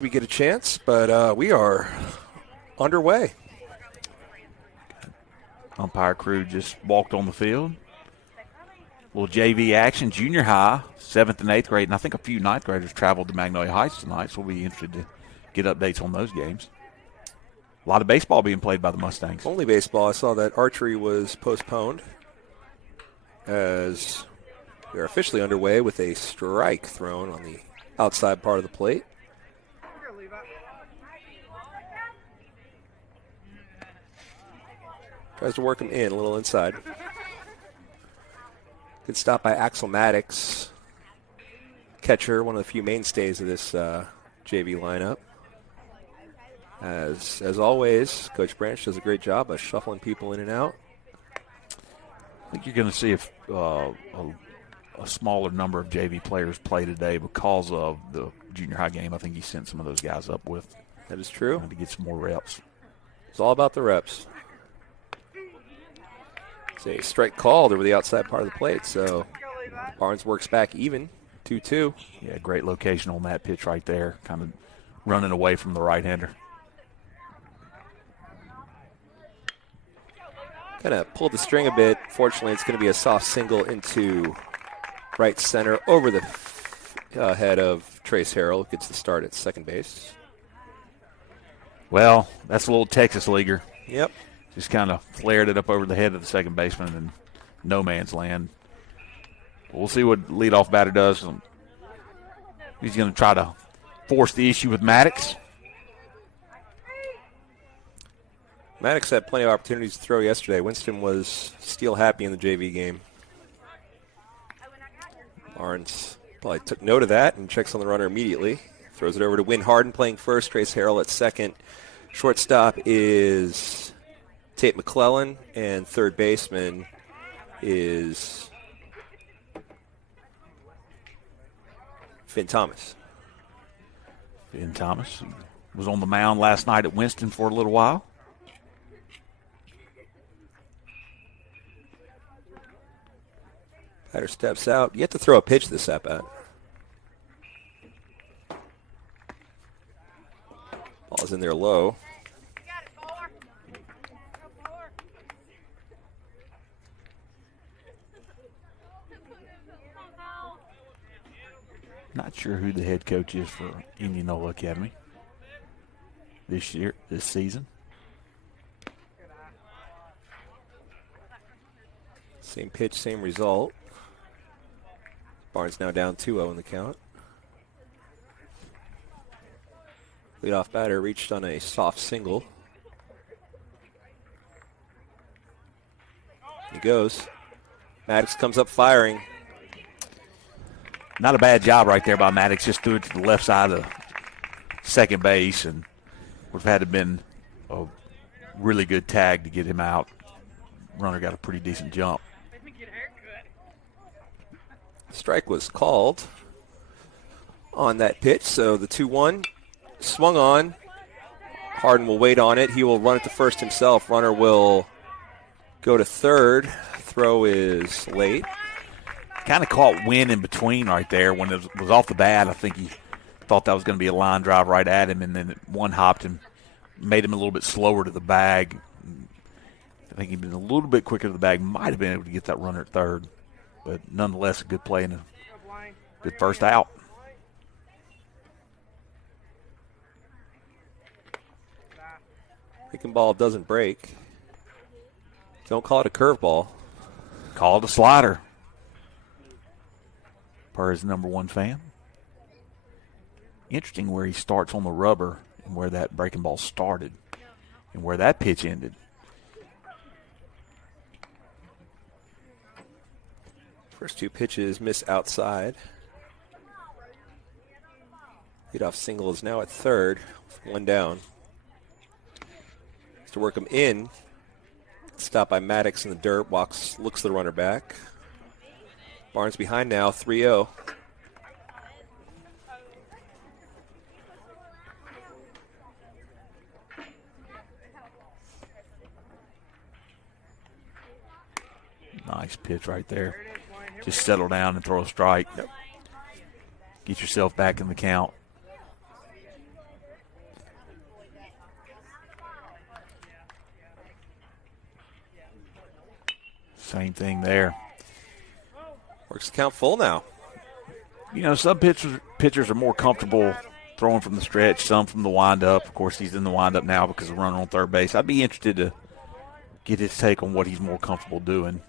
We get a chance, but we are underway. Umpire crew just walked on the field. Little JV action, junior high, 7th and 8th grade, and I think a few 9th graders traveled to Magnolia Heights tonight, so we'll be interested to get updates on those games. A lot of baseball being played by the Mustangs. Only baseball. I saw that archery was postponed as we are officially underway with a strike thrown on the outside part of the plate. Tries to work him in, a little inside. Good stop by Axel Maddox, catcher, one of the few mainstays of this JV lineup. As always, Coach Branch does a great job of shuffling people in and out. I think you're going to see a smaller number of JV players play today because of the junior high game. I think he sent some of those guys up with. That is true. To get some more reps. It's all about the reps. It's a strike called over the outside part of the plate, so Barnes works back even, 2-2. Yeah, great location on that pitch right there, kind of running away from the right-hander. Kind of pulled the string a bit. Fortunately, it's going to be a soft single into right center over the head of Trace Harrell. Gets the start at second base. Well, that's a little Texas leaguer. Yep. Just kind of flared it up over the head of the second baseman in no man's land. We'll see what leadoff batter does. He's going to try to force the issue with Maddox. Maddox had plenty of opportunities to throw yesterday. Winston was steel happy in the JV game. Barnes probably took note of that and checks on the runner immediately. Throws it over to Win Harden playing first. Trace Harrell at second. Shortstop is Tate McClellan, and third baseman is Finn Thomas. Finn Thomas was on the mound last night at Winston for a little while. Batter steps out. You have to throw a pitch this at-bat. Ball's in there low. Not sure who the head coach is for Indianola Academy this season. Same pitch, same result. Barnes now down 2-0 in the count. Leadoff batter reached on a soft single. He goes. Maddox comes up firing. Not a bad job right there by Maddox. Just threw it to the left side of second base, and would have had to been a really good tag to get him out. Runner got a pretty decent jump. Strike was called on that pitch, so the 2-1 swung on. Harden will wait on it. He will run it to first himself. Runner will go to third. Throw is late. Kind of caught Wynn in between right there. When it was off the bat, I think he thought that was going to be a line drive right at him, and then one hopped him, made him a little bit slower to the bag. I think he'd been a little bit quicker to the bag. Might have been able to get that runner at third. But nonetheless, a good play and a good first out. Picking ball doesn't break. Don't call it a curveball. Call it a slider. Per his number one fan. Interesting where he starts on the rubber and where that breaking ball started and where that pitch ended. First two pitches miss outside. Leadoff single is now at third, one down. Has to work him in. Stopped by Maddox in the dirt. Looks the runner back. Barnes behind now, 3-0. Nice pitch right there. Just settle down and throw a strike. Yep. Get yourself back in the count. Same thing there. Works the count full now. You know, some pitchers are more comfortable throwing from the stretch, some from the windup. Of course, he's in the windup now because of the runner on third base. I'd be interested to get his take on what he's more comfortable doing.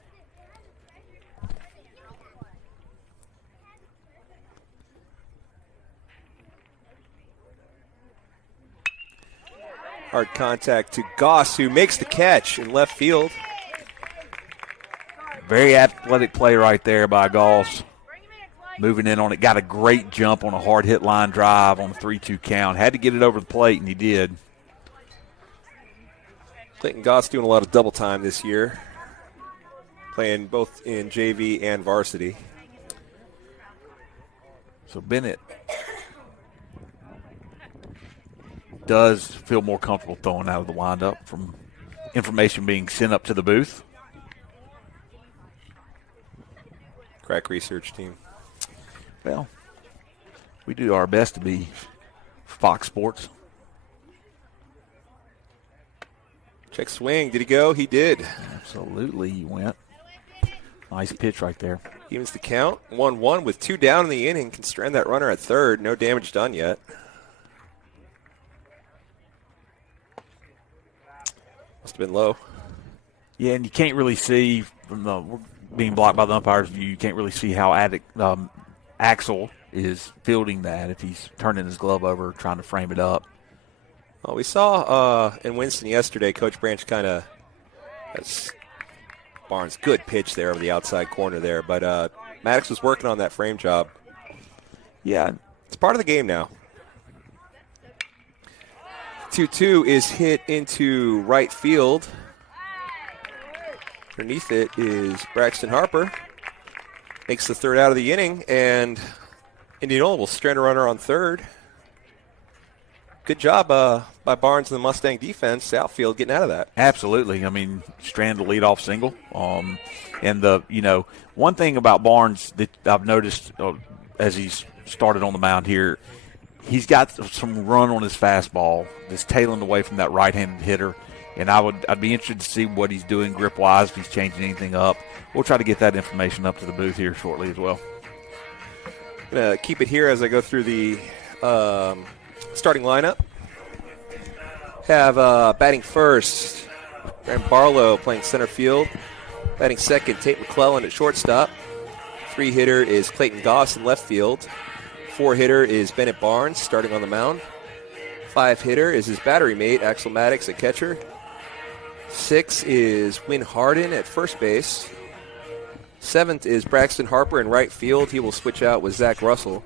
Hard contact to Goss, who makes the catch in left field. Very athletic play right there by Goss. Moving in on it. Got a great jump on a hard hit line drive on a 3-2 count. Had to get it over the plate, and he did. Clayton Goss doing a lot of double time this year. Playing both in JV and varsity. So Bennett does feel more comfortable throwing out of the windup from information being sent up to the booth. Crack research team. Well, we do our best to be Fox Sports. Check swing. Did he go? He did. Absolutely, he went. Nice pitch right there. Evens the count. 1-1 with 2 down in the inning. Can strand that runner at third. No damage done yet. Must have been low. Yeah, and you can't really see from the being blocked by the umpire's view. You can't really see how Axel is fielding that if he's turning his glove over trying to frame it up. Well, we saw in Winston yesterday, Coach Branch kind of has Barnes, good pitch there over the outside corner there. But Maddox was working on that frame job. Yeah. It's part of the game now. 2-2 is hit into right field. Underneath it is Braxton Harper. Makes the third out of the inning, and Indianola will strand a runner on third. Good job by Barnes and the Mustang defense, outfield, getting out of that. Absolutely. I mean, strand the leadoff single. And one thing about Barnes that I've noticed as he's started on the mound here, he's got some run on his fastball that's tailing away from that right-handed hitter. And I'd be interested to see what he's doing grip-wise, if he's changing anything up. We'll try to get that information up to the booth here shortly as well. I'm going to keep it here as I go through the starting lineup. Have batting first, Graham Barlow playing center field. Batting second, Tate McClellan at shortstop. 3-hitter is Clayton Goss in left field. 4-hitter is Bennett Barnes starting on the mound. 5-hitter is his battery mate, Axel Maddox at catcher. 6 is Win Harden at first base. 7th is Braxton Harper in right field. He will switch out with Zach Russell.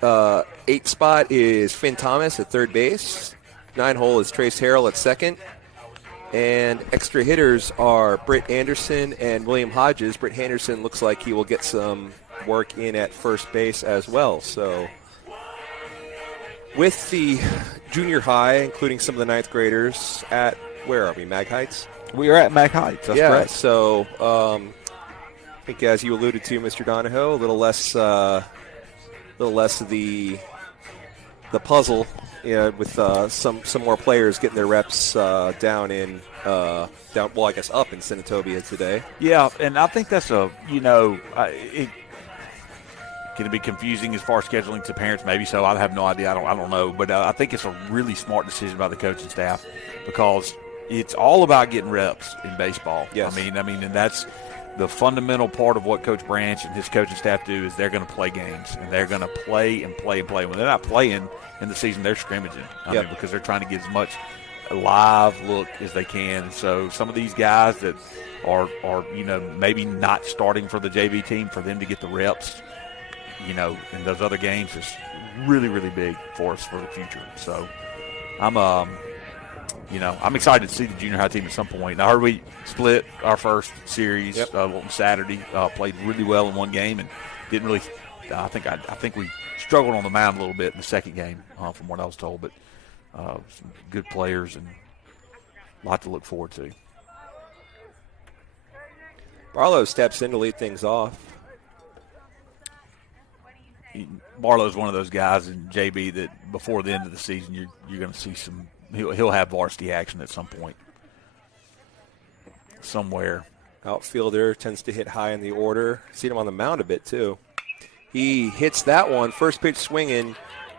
8th spot is Finn Thomas at third base. 9-hole is Trace Harrell at second. And extra hitters are Britt Anderson and William Hodges. Britt Anderson looks like he will get some work in at first base as well. So with the junior high, including some of the ninth graders at, where are we, Mag Heights? We are at Mag Heights, that's correct. So I think as you alluded to, Mr. Donahoe, a little less of the puzzle, with some more players getting their reps down, I guess up in Senatobia today. Yeah, and I think that's it can be confusing as far as scheduling to parents, maybe so. I have no idea. I don't know, but I think it's a really smart decision by the coaching staff because it's all about getting reps in baseball. Yes. I mean, and that's the fundamental part of what Coach Branch and his coaching staff do is they're going to play games, and they're going to play and play and play. When they're not playing in the season, they're scrimmaging. I mean, because they're trying to get as much live look as they can. So some of these guys that are maybe not starting for the JV team, for them to get the reps, in those other games is really, really big for us for the future. So I'm excited to see the junior high team at some point. I heard we split our first series on Saturday. Played really well in one game and didn't really. I think we struggled on the mound a little bit in the second game, from what I was told. But some good players and a lot to look forward to. Barlow steps in to lead things off. Barlow's one of those guys in JB that before the end of the season you're going to see some. He'll have varsity action at some point, somewhere. Outfielder, tends to hit high in the order. Seen him on the mound a bit, too. He hits that one. First pitch swinging.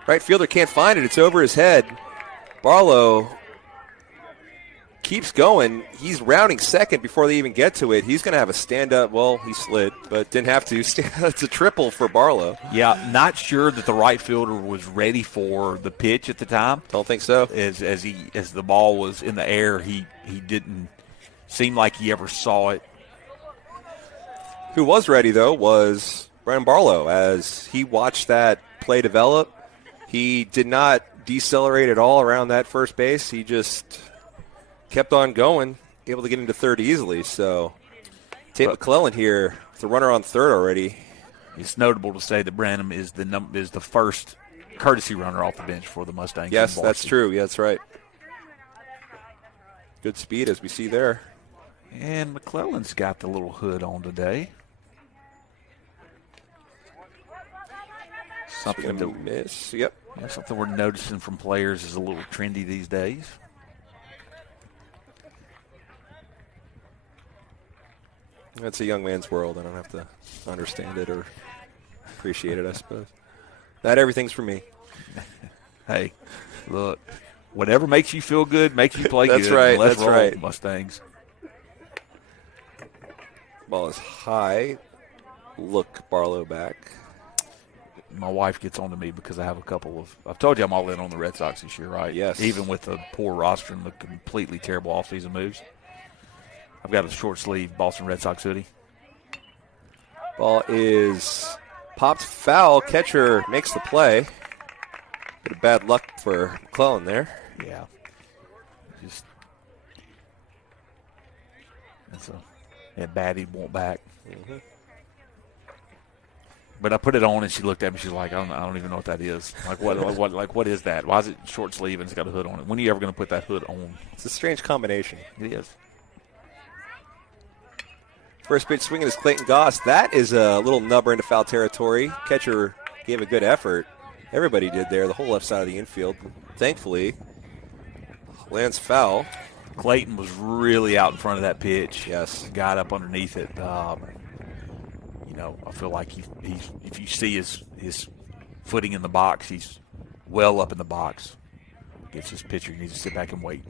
Right fielder can't find it. It's over his head. Barlow keeps going. He's rounding second before they even get to it. He's going to have a stand-up. Well, he slid, but didn't have to. It's a triple for Barlow. Yeah, not sure that the right fielder was ready for the pitch at the time. Don't think so. As the ball was in the air, he didn't seem like he ever saw it. Who was ready, though, was Brian Barlow. As he watched that play develop, he did not decelerate at all around that first base. He just kept on going, able to get into third easily. So Tate McClellan here with the runner on third already. It's notable to say that Branham is the first courtesy runner off the bench for the Mustangs. Yes, that's true. Yeah, that's right. Good speed as we see there. And McClellan's got the little hood on today. Something to miss. Yep. Yeah, something we're noticing from players is a little trendy these days. That's a young man's world. I don't have to understand it or appreciate it, I suppose. Not everything's for me. Hey, look, whatever makes you feel good makes you play That's good. Right. Let's That's roll, right. Mustangs. Ball is high. Look Barlow back. My wife gets on to me because I have a couple of – I've told you I'm all in on the Red Sox this year, right? Yes. Even with the poor roster and the completely terrible offseason moves. I've got a short sleeve Boston Red Sox hoodie. Ball is popped foul. Catcher makes the play. Bit of bad luck for McClellan there. Yeah. Just – that's a bad he won't back. Mm-hmm. But I put it on, and she looked at me. She's like, I don't even know what that is. Like, what is that? Why is it short sleeve and it's got a hood on it? When are you ever going to put that hood on? It's a strange combination. It is. First pitch swinging is Clayton Goss. That is a little nubber into foul territory. Catcher gave a good effort. Everybody did there, the whole left side of the infield. Thankfully, lands foul. Clayton was really out in front of that pitch. Yes. Got up underneath it. I feel like if you see his footing in the box, he's well up in the box. Gets his pitcher, he needs to sit back and wait.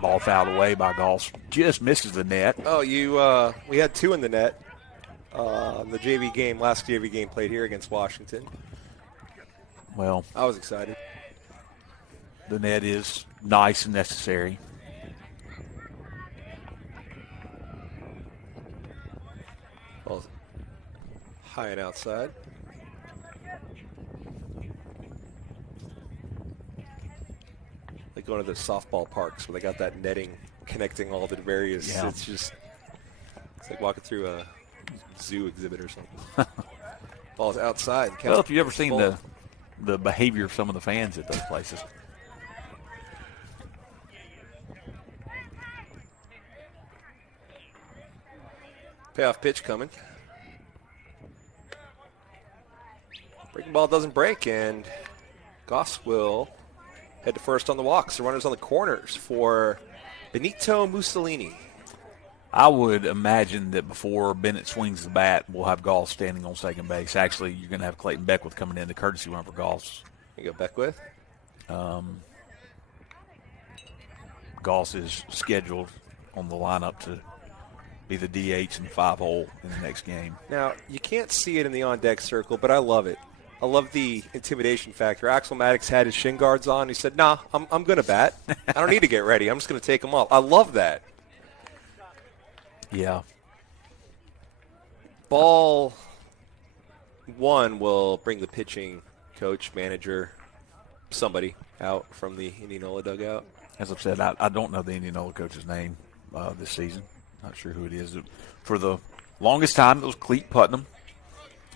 Ball fouled away by Goss. Just misses the net. Oh, we had two in the net. The JV game, last JV game played here against Washington. Well, I was excited. The net is nice and necessary. Ball high and outside. Like going to the softball parks where they got that netting connecting all the various. Yeah. It's like walking through a zoo exhibit or something. Ball's outside. Well, if you've ever seen the behavior of some of the fans at those places. Payoff pitch coming. Breaking ball doesn't break, and Goss will head to first on the walks. The runners on the corners for Benito Mussolini. I would imagine that before Bennett swings the bat, we'll have Goss standing on second base. Actually, you're going to have Clayton Beckwith coming in, the courtesy run for Goss. You go Beckwith. Goss is scheduled on the lineup to be the DH in the 5-hole in the next game. Now, you can't see it in the on-deck circle, but I love it. I love the intimidation factor. Axel Maddox had his shin guards on. He said, nah, I'm going to bat. I don't need to get ready. I'm just going to take them off. I love that. Yeah. Ball one will bring the pitching coach, manager, somebody out from the Indianola dugout. As I've said, I don't know the Indianola coach's name this season. Not sure who it is. For the longest time, it was Cleet Putnam.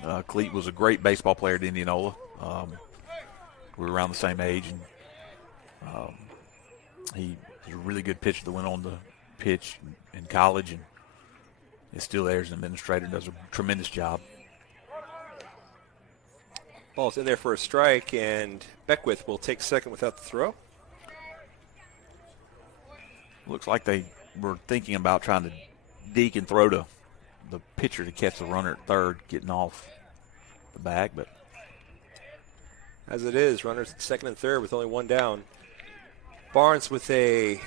Cleet was a great baseball player at Indianola. We were around the same age, and he was a really good pitcher that went on to pitch in college and is still there as an administrator. Does a tremendous job. Ball's in there for a strike, and Beckwith will take second without the throw. Looks like they were thinking about trying to deke and throw to the pitcher to catch the runner at third, getting off the bag. But as it is, runners at second and third with only one down. Barnes with a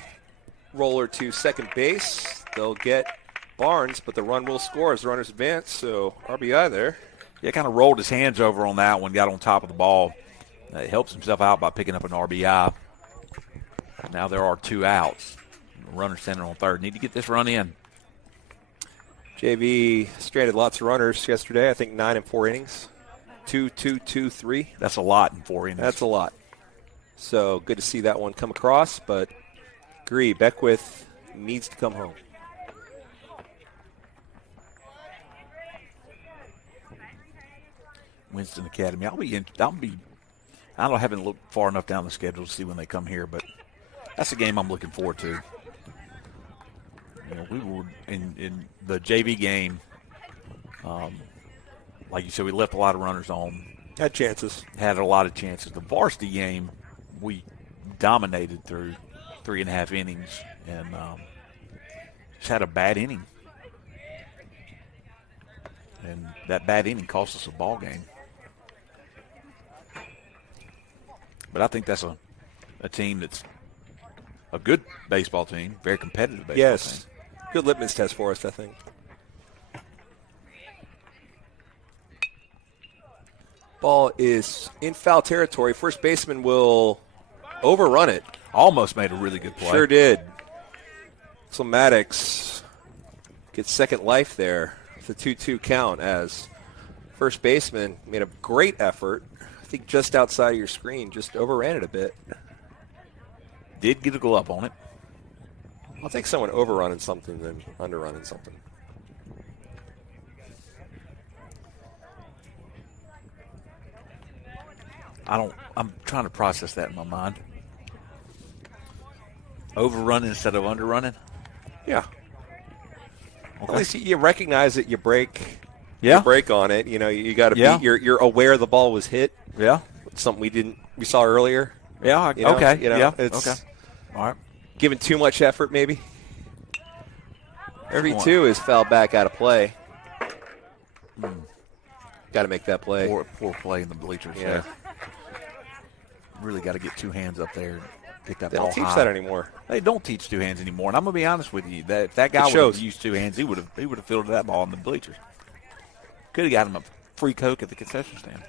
roller to second base. They'll get Barnes, but the run will score as the runners advance, so RBI there. Yeah, kind of rolled his hands over on that one, got on top of the ball. He helps himself out by picking up an RBI. Now there are 2 outs. Runner center on third. Need to get this run in. JV stranded lots of runners yesterday. I think 9 in 4 innings. 2, 2, 2, 3. That's a lot in 4 innings. That's a lot. So good to see that one come across, but agree, Beckwith needs to come home. Winston Academy. I haven't looked far enough down the schedule to see when they come here, but that's a game I'm looking forward to. You know, we were in the JV game. Like you said, we left a lot of runners on. Had chances. Had a lot of chances. The varsity game, we dominated through 3.5 innings, and just had a bad inning. And that bad inning cost us a ball game. But I think that's a team that's a good baseball team, very competitive baseball team. Good litmus test for us, I think. Ball is in foul territory. First baseman will overrun it. Almost made a really good play. Sure did. So Maddox gets second life there. It's a 2-2 count as first baseman made a great effort. I think just outside of your screen, just overran it a bit. Did get a glove on it. I'll take someone overrunning something than underrunning something. I'm trying to process that in my mind. Overrunning instead of underrunning? Yeah. Okay. At least you recognize it, you break. Yeah. You break on it. You know, you got to be. You're aware the ball was hit. Yeah. Something we saw earlier. Yeah. Okay. It's okay. All right. Giving too much effort, maybe. Every 2 is foul back out of play. Got to make that play. Poor play in the bleachers. Yeah. Really got to get 2 hands up there and get that They ball don't teach high. that anymore. They don't teach 2 hands anymore. And I'm gonna be honest with you, that if that guy would have used 2 hands, he would have fielded that ball in the bleachers. Could have got him a free Coke at the concession stand.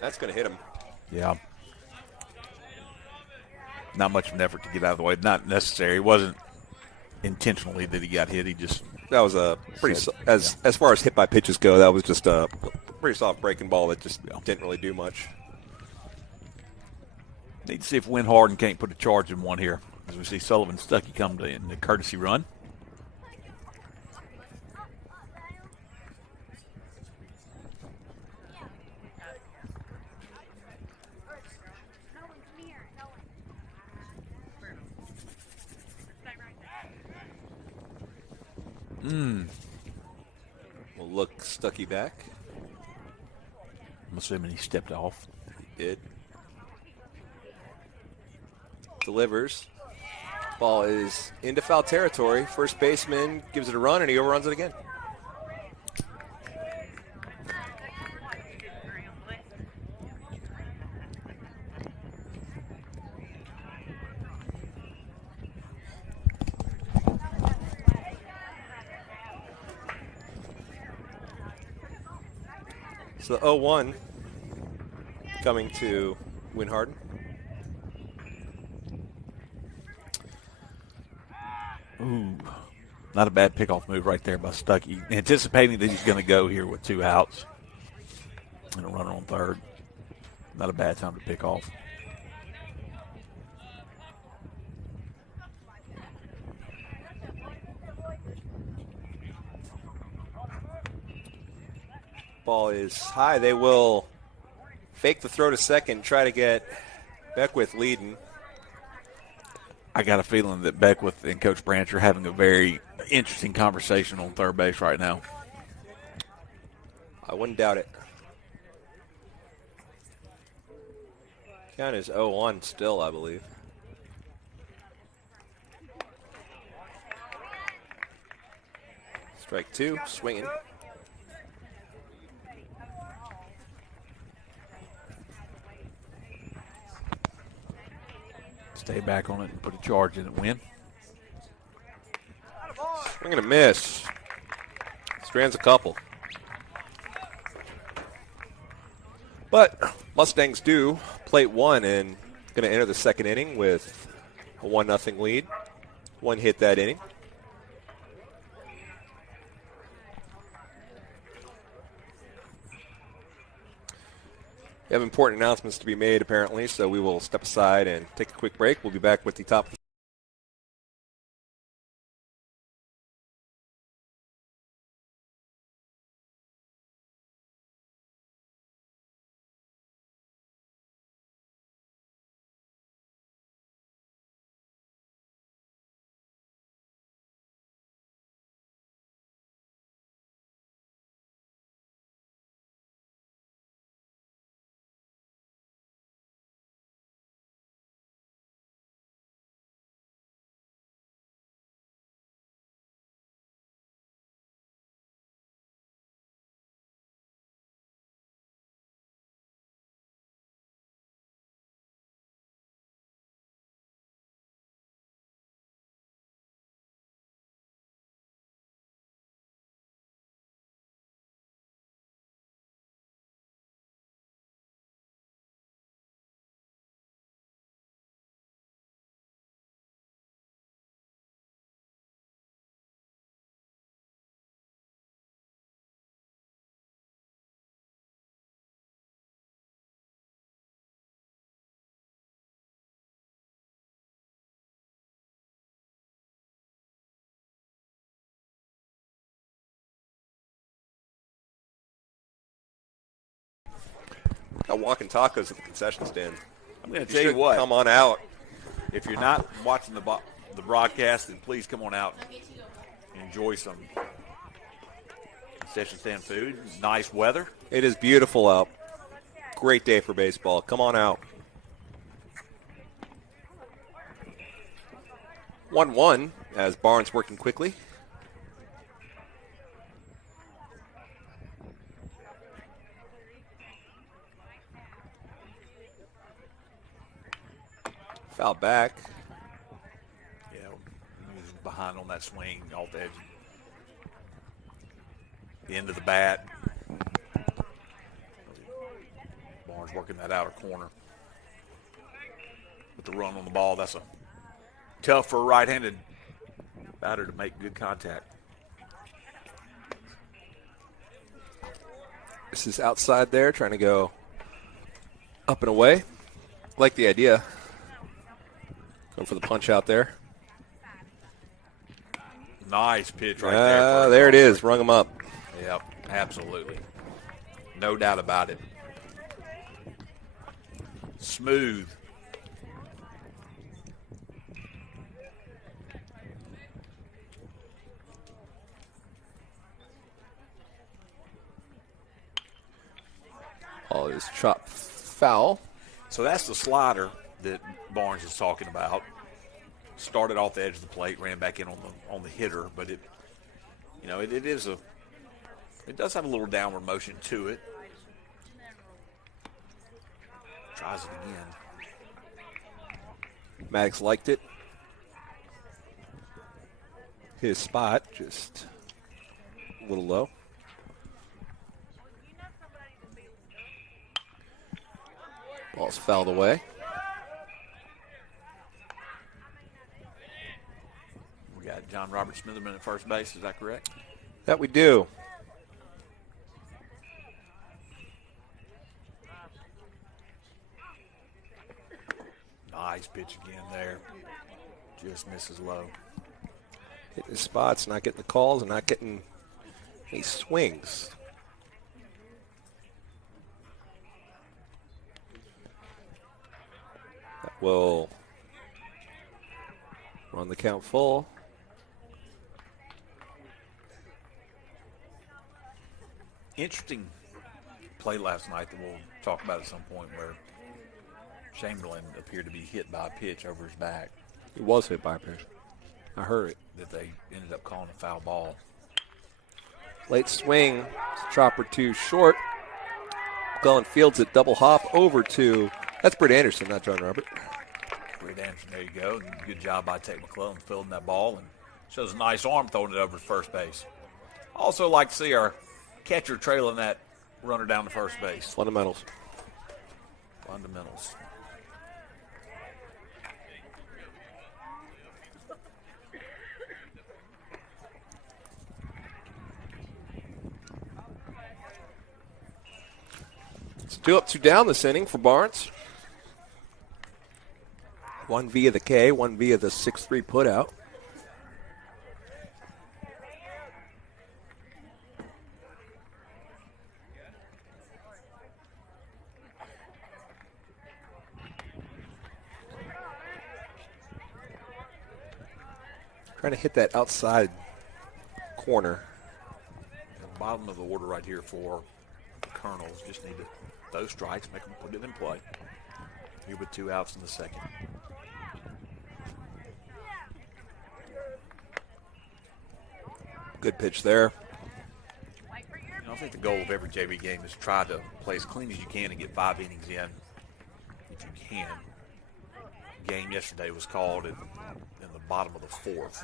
That's going to hit him. Yeah. Not much of an effort to get out of the way. Not necessary. It wasn't intentionally that he got hit. He just that was a pretty as far as hit by pitches go. That was just a pretty soft breaking ball that just didn't really do much. Need to see if Win Harden can't put a charge in one here. As we see Sullivan Stuckey come to in the courtesy run. We'll look Stuckey back. I'm assuming he stepped off. He did. Delivers. Ball is into foul territory. First baseman gives it a run, and he overruns it again. So the 0-1 coming to Win Harden. Ooh, not a bad pickoff move right there by Stuckey. Anticipating that he's going to go here with 2 outs and a runner on third. Not a bad time to pick off. Ball is high. They will fake the throw to second, try to get Beckwith leading. I got a feeling that Beckwith and Coach Branch are having a very interesting conversation on third base right now. I wouldn't doubt it. Count is 0-1 still, I believe. Strike two, swinging. Stay back on it and put a charge in it, win. Swing and a miss. Strands a couple. But Mustangs do plate one and going to enter the second inning with a 1-0 lead. One hit that inning. We have important announcements to be made, apparently, so we will step aside and take a quick break. We'll be back with the top. Got walking tacos at the concession stand. I'm going to tell you what. Come on out. If you're not watching the broadcast, then please come on out and enjoy some concession stand food. Nice weather. It is beautiful out. Great day for baseball. Come on out. 1-1 as Barnes working quickly. Foul back. Yeah, he was behind on that swing off the edge. The end of the bat. Barnes working that outer corner. With the run on the ball, that's a tough for a right-handed batter to make good contact. This is outside there, trying to go up and away. Like the idea. Going for the punch out there. Nice pitch right there. There it is. Rung him up. Yep, absolutely. No doubt about it. Smooth. All is chop foul. So that's the slider that Barnes is talking about. Started off the edge of the plate, ran back in on the hitter, but it does have a little downward motion to it. Tries it again. Maddox liked it. His spot, just a little low. Ball's fouled away. We got John Robert Smitherman at first base, is that correct? That we do. Nice pitch again there. Just misses low. Hitting his spots, not getting the calls, and not getting any swings. That will run the count full. Interesting play last night that we'll talk about at some point where Chamberlain appeared to be hit by a pitch over his back. He was hit by a pitch. I heard it. That they ended up calling a foul ball. Late swing. Chopper 2 short. McClellan fields it, double hop over to, that's Britt Anderson, not John Robert. Britt Anderson, there you go. Good job by Tate McClellan fielding that ball, and shows a nice arm throwing it over to first base. Also like to see our catcher trailing that runner down to first base. Fundamentals. Fundamentals. It's 2 up, 2 down this inning for Barnes. One via the K, one via the 6-3 putout. Trying to hit that outside corner. The bottom of the order right here for the Colonels. Just need to, those strikes, make them put it in play. Here with 2 outs in the second. Good pitch there. You know, I think the goal of every JV game is try to play as clean as you can and get 5 innings in, if you can. The game yesterday was called in the bottom of the 4th.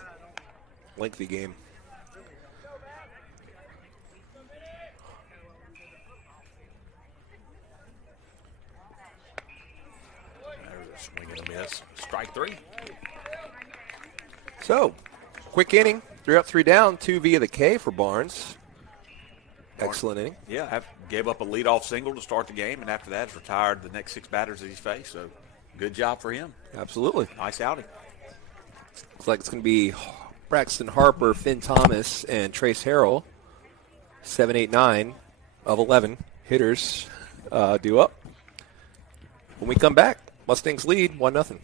Lengthy game. There's a swing and a miss. Strike 3. So, quick inning. 3 up, 3 down. 2 via the K for Barnes. Excellent inning. Yeah, gave up a leadoff single to start the game, and after that has retired the next 6 batters that he's faced. So, good job for him. Absolutely. Nice outing. Looks like it's going to be Braxton Harper, Finn Thomas, and Trace Harrell. 7, 8, 9 of 11 hitters due up. When we come back, Mustangs lead 1-0.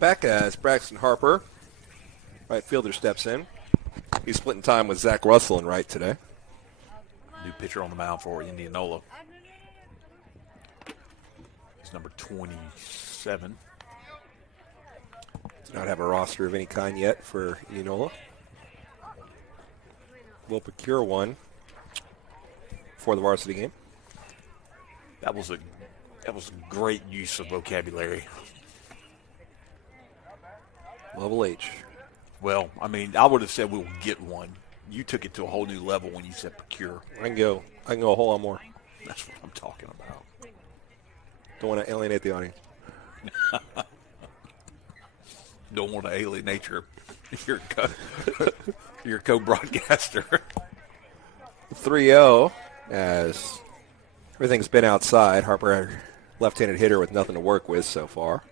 Back as Braxton Harper, right fielder, steps in. He's splitting time with Zach Russell in right today. New pitcher on the mound for Indianola. He's number 27. Does not have a roster of any kind yet for Indianola. We'll procure one for the varsity game. That was a great use of vocabulary. Level H. Well, I mean, I would have said we'll get one. You took it to a whole new level when you said procure. I can go a whole lot more. That's what I'm talking about. Don't want to alienate the audience. Don't want to alienate your co-broadcaster. 3-0 as everything's been outside. Harper, left-handed hitter with nothing to work with so far.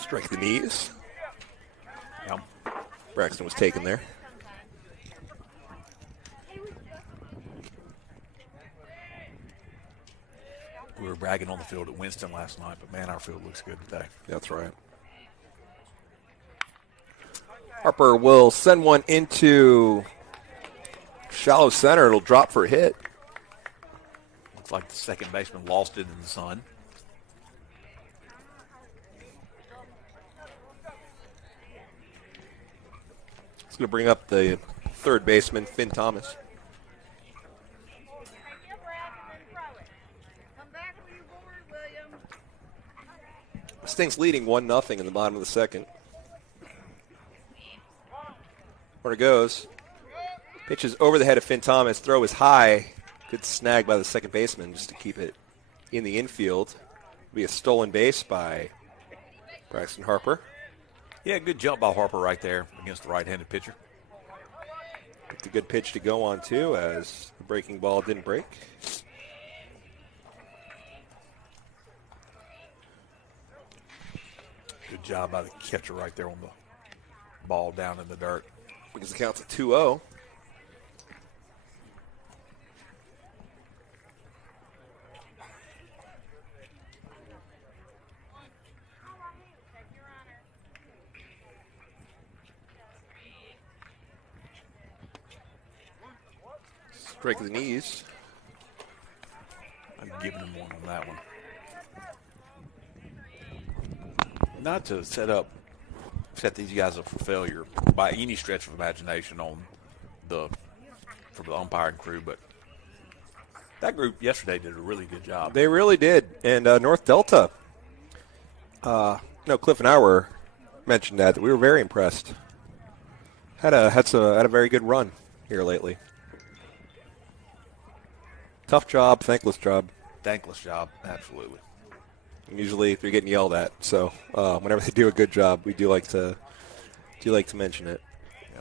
Strike the knees. Yep. Braxton was taken there. We were bragging on the field at Winston last night, but, man, our field looks good today. That's right. Harper will send one into shallow center. It'll drop for a hit. Looks like the second baseman lost it in the sun. It's going to bring up the third baseman, Finn Thomas. Sting's leading 1-0 in the bottom of the second. Where it goes. Pitches over the head of Finn Thomas. Throw is high. Good snag by the second baseman just to keep it in the infield. Be a stolen base by Braxton Harper. Yeah, good jump by Harper right there against the right-handed pitcher. It's a good pitch to go on, too, as the breaking ball didn't break. Good job by the catcher right there on the ball down in the dirt. Because the count's a 2-0. Strike of the knees. I'm giving him one on that one. Not to set these guys up for failure by any stretch of imagination for the umpiring crew, but that group yesterday did a really good job. They really did. And North Delta, Cliff and I mentioned that we were very impressed. Had a very good run here lately. Tough job, thankless job. Thankless job, absolutely. And usually they're getting yelled at, so whenever they do a good job, we do like to mention it. Yeah.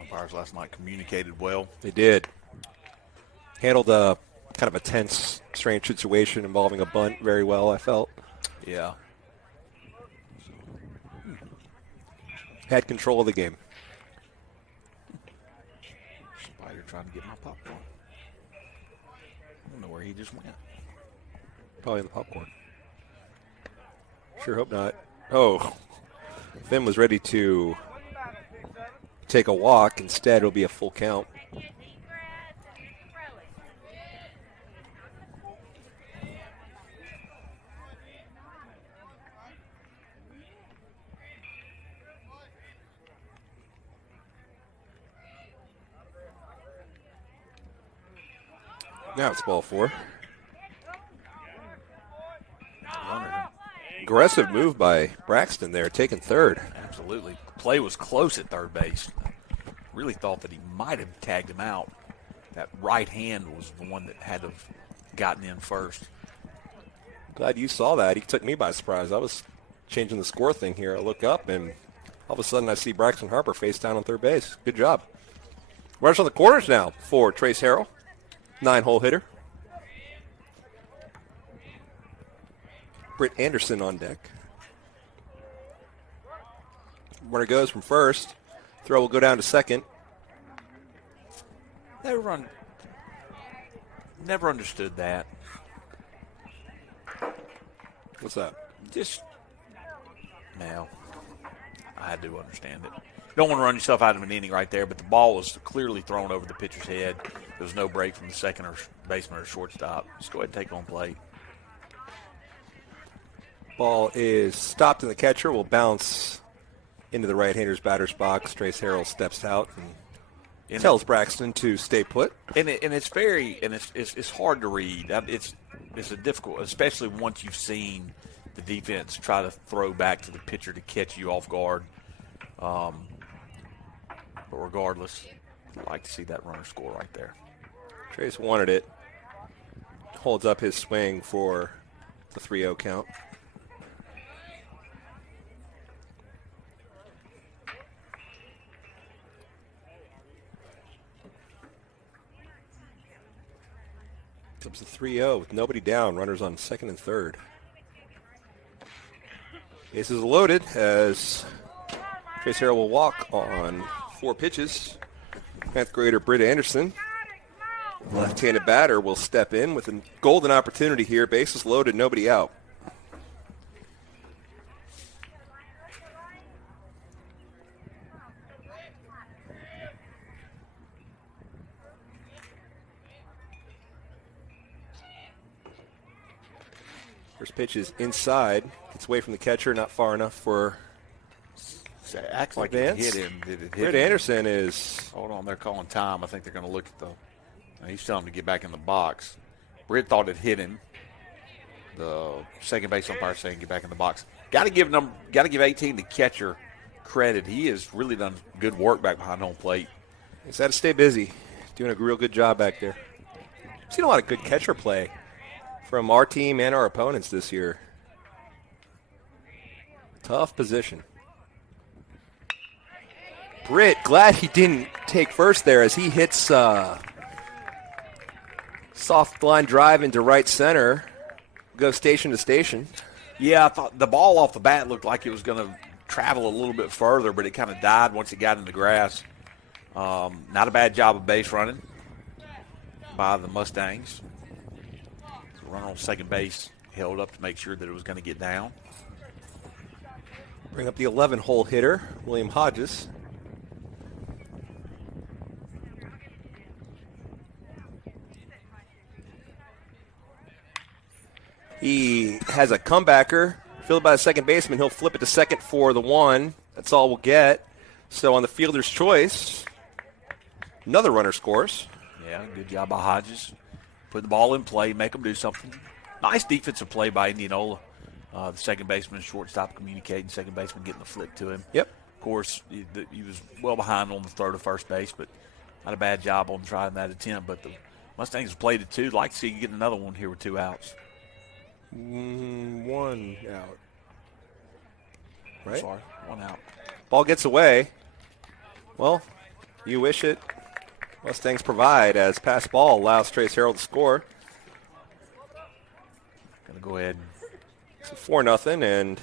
Umpires last night communicated well. They did. Handled a kind of a tense, strange situation involving a bunt very well, I felt. Yeah. Had control of the game. Spider trying to get my popcorn. I don't know where he just went. Probably in the popcorn. Sure hope not. Oh, Finn was ready to take a walk. Instead, it'll be a full count. Now it's ball 4. Aggressive move by Braxton there, taking third. Absolutely. Play was close at third base. Really thought that he might have tagged him out. That right hand was the one that had to have gotten in first. Glad you saw that. He took me by surprise. I was changing the score thing here. I look up, and all of a sudden I see Braxton Harper face down on third base. Good job. Rush on the corners now for Trace Harrell. 9-hole hitter. Britt Anderson on deck. Runner goes from first. Throw will go down to second. Never understood that. What's that? Now, I do understand it. You don't want to run yourself out of an inning right there, but the ball was clearly thrown over the pitcher's head. There was no break from the second or baseman or shortstop. Just go ahead and take it on plate. Ball is stopped, and the catcher will bounce into the right-hander's batter's box. Trace Harrell steps out and tells Braxton to stay put. And it's hard to read. It's a difficult, especially once you've seen the defense try to throw back to the pitcher to catch you off guard. But regardless, I'd like to see that runner score right there. Trace wanted it. Holds up his swing for the 3-0 count. It's a 3-0 with nobody down. Runners on second and third. Bases loaded as Trace Harrell will walk on 4 pitches. 10th grader Britt Anderson, left-handed batter, will step in with a golden opportunity here. Bases loaded, nobody out. First pitch is inside. Gets away from the catcher, not far enough for acts like advance. It hit him. Did it hit Britt him? Anderson is... Hold on, they're calling time. I think they're going to look at he's telling him to get back in the box. Britt thought it hit him. The second base umpire saying get back in the box. Got to give 18 the catcher credit. He has really done good work back behind home plate. He's got to stay busy. Doing a real good job back there. Seen a lot of good catcher play from our team and our opponents this year. Tough position. Britt, glad he didn't take first there as he hits soft line drive into right center. Go station to station. Yeah, I thought the ball off the bat looked like it was going to travel a little bit further, but it kind of died once it got in the grass. Not a bad job of base running by the Mustangs. The runner on second base held up to make sure that it was going to get down. Bring up the 11-hole hitter, William Hodges. He has a comebacker, fielded by the second baseman. He'll flip it to second for the 1. That's all we'll get. So on the fielder's choice, another runner scores. Yeah, good job by Hodges. Put the ball in play, make them do something. Nice defensive play by Indianola. The second baseman and shortstop communicating, second baseman getting the flick to him. Yep. Of course, he was well behind on the throw to first base, but not a bad job on trying that attempt. But the Mustangs have played it too. Like to see you get another one here with 2 outs. 1 out. Right? Sorry, 1 out. Ball gets away. Well, you wish it. Mustangs provide as pass ball allows Trace Harrell to score. Going to go ahead. It's 4-0, and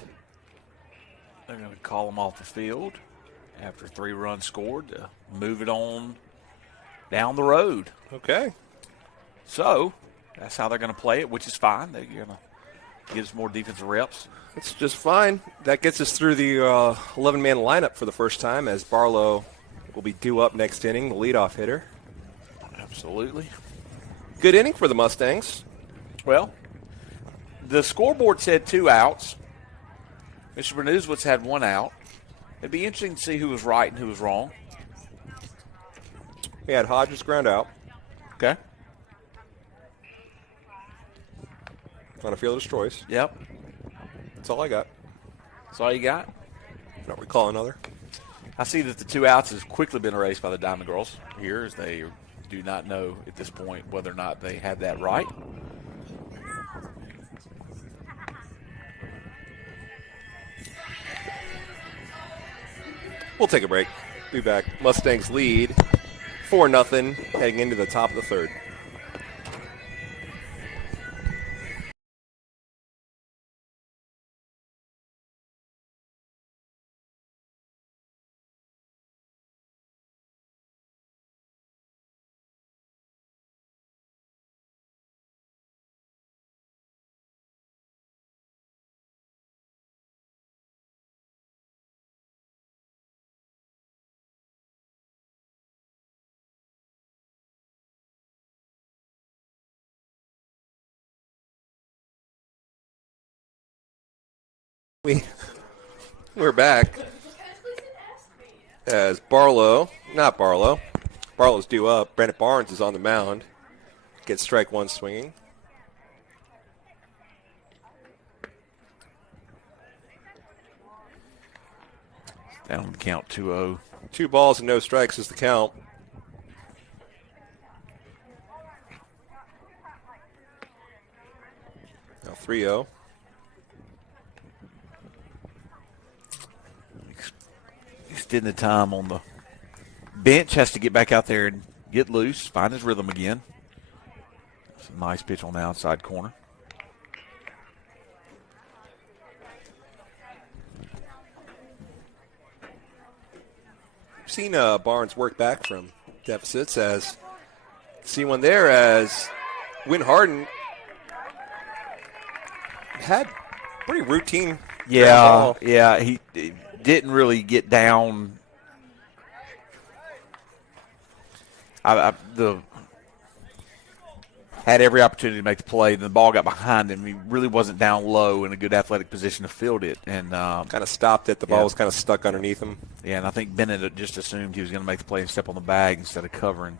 they're going to call him off the field after 3 runs scored to move it on down the road. okay. So that's how they're going to play it, which is fine. They're going to give us more defensive reps. It's just fine. That gets us through the 11-man lineup for the first time as Barlow will be due up next inning, the leadoff hitter. Absolutely. Good inning for the Mustangs. Well, the scoreboard said 2 outs. Mr. Bernuzwitz had 1 out. It'd be interesting to see who was right and who was wrong. We had Hodges ground out Okay. on a fielder's choice. Yep. That's all I got. That's all you got? Don't recall another. I see that the 2 outs has quickly been erased by the Diamond Girls here as they do not know at this point whether or not they had that right. We'll take a break. Be back. Mustangs lead 4-0 heading into the top of the third. We're back as Barlow's due up. Brandon Barnes is on the mound. Gets strike one swinging. Down on the count 2-0. 2 balls and no strikes is the count. Now 3-0. Extending the time on the bench, has to get back out there and get loose, find his rhythm again. It's a nice pitch on the outside corner. Seen Barnes work back from deficits, as see one there as Win Harden had pretty routine. Yeah, he didn't really get down. Had every opportunity to make the play, and the ball got behind him. He really wasn't down low in a good athletic position to field it, and kind of stopped it. The ball was kind of stuck underneath him. Yeah, and I think Bennett just assumed he was going to make the play and step on the bag instead of covering.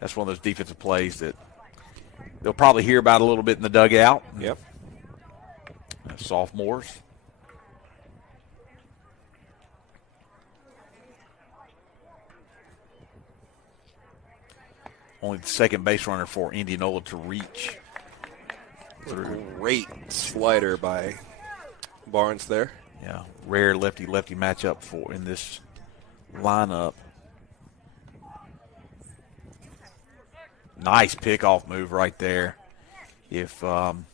That's one of those defensive plays that they'll probably hear about a little bit in the dugout. Yep. Sophomores. Only the second base runner for Indianola to reach. Great slider by Barnes there. Yeah, rare lefty-lefty matchup in this lineup. Nice pickoff move right there. If good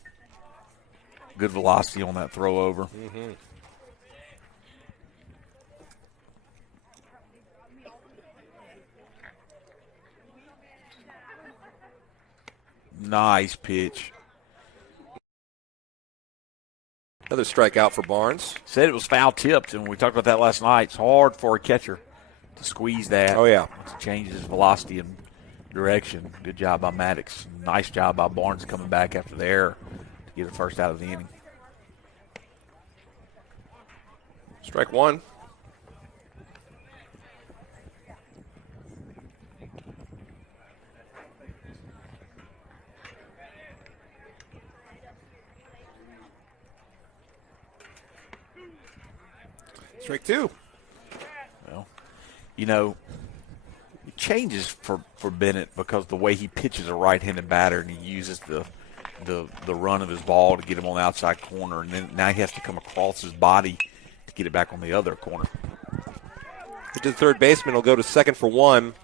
velocity on that throw over. Mm-hmm. Nice pitch. Another strikeout for Barnes. Said it was foul tipped, and we talked about that last night. It's hard for a catcher to squeeze that. Oh, yeah. To change his velocity and direction. Good job by Maddox. Nice job by Barnes coming back after the error to get the first out of the inning. Strike one. Strike two. Well, it changes for Bennett because the way he pitches a right-handed batter, and he uses the run of his ball to get him on the outside corner, and then now he has to come across his body to get it back on the other corner. The third baseman will go to second for one.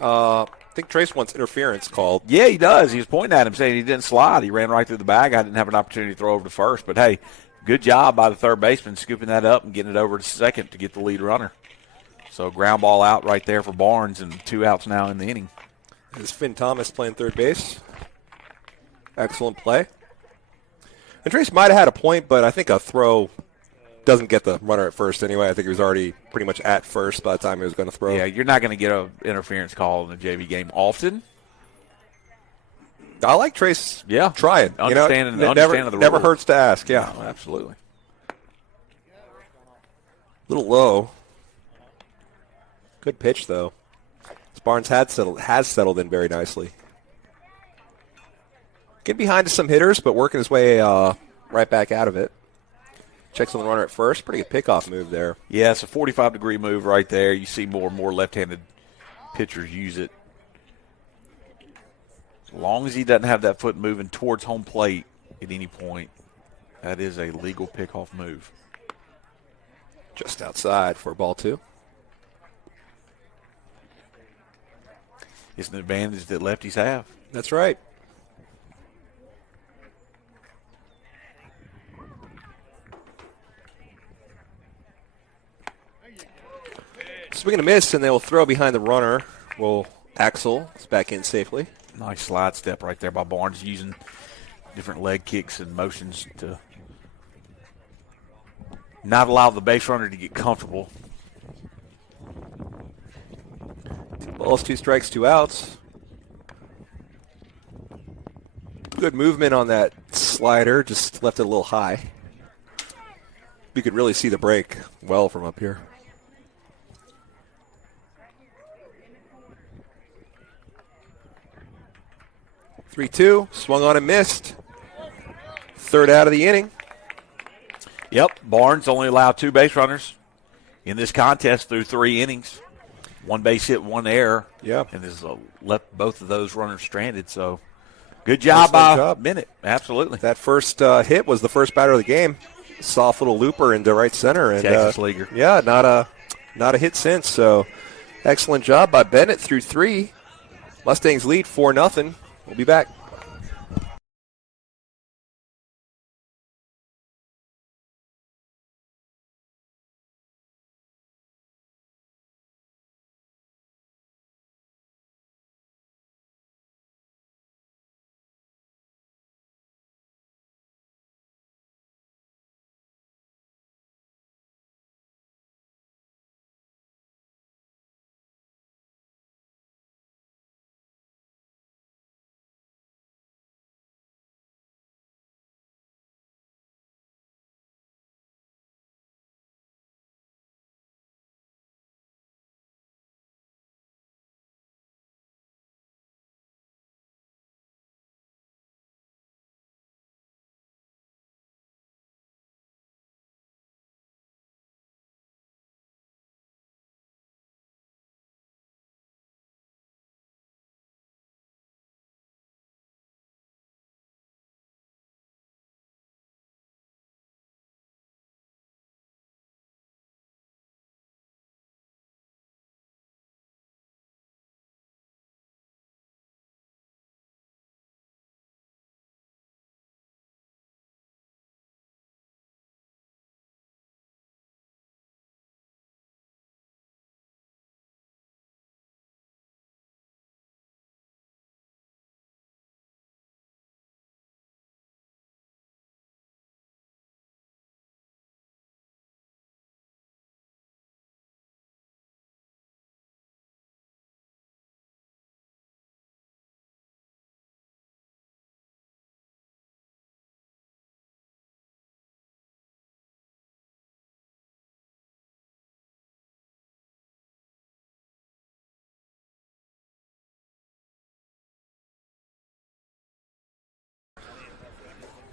I think Trace wants interference called. Yeah, he does. He was pointing at him saying he didn't slide. He ran right through the bag. I didn't have an opportunity to throw over to first. But, hey, good job by the third baseman scooping that up and getting it over to second to get the lead runner. So ground ball out right there for Barnes, and 2 outs now in the inning. This is Finn Thomas playing third base. Excellent play. And Trace might have had a point, but I think a throw doesn't get the runner at first anyway. I think he was already pretty much at first by the time he was going to throw. Yeah, you're not going to get an interference call in the JV game often. I like Trace trying. Understanding the never rules. hurts to ask, yeah. No, absolutely. A little low. Good pitch, though. Barnes has settled in very nicely. Getting behind some hitters, but working his way right back out of it. Checks on the runner at first. Pretty good pickoff move there. Yeah, it's a 45-degree move right there. You see more and more left-handed pitchers use it. As long as he doesn't have that foot moving towards home plate at any point, that is a legal pickoff move. Just outside for ball two. It's an advantage that lefties have. That's right. Swing and a miss, and they will throw behind the runner. Axel is back in safely. Nice slide step right there by Barnes, using different leg kicks and motions to not allow the base runner to get comfortable. 2 balls, 2 strikes, 2 outs. Good movement on that slider, just left it a little high. You could really see the break well from up here. Three-two, swung on and missed. Third out of the inning. Yep, Barnes only allowed 2 base runners in this contest through 3 innings. 1 base hit, 1 error. Yeah. And has left both of those runners stranded. So good job by Bennett. Absolutely. That first hit was the first batter of the game. Soft little looper into right center. And, Texas leaguer. Yeah, not a hit since. So excellent job by Bennett through 3. Mustangs lead 4-0. We'll be back.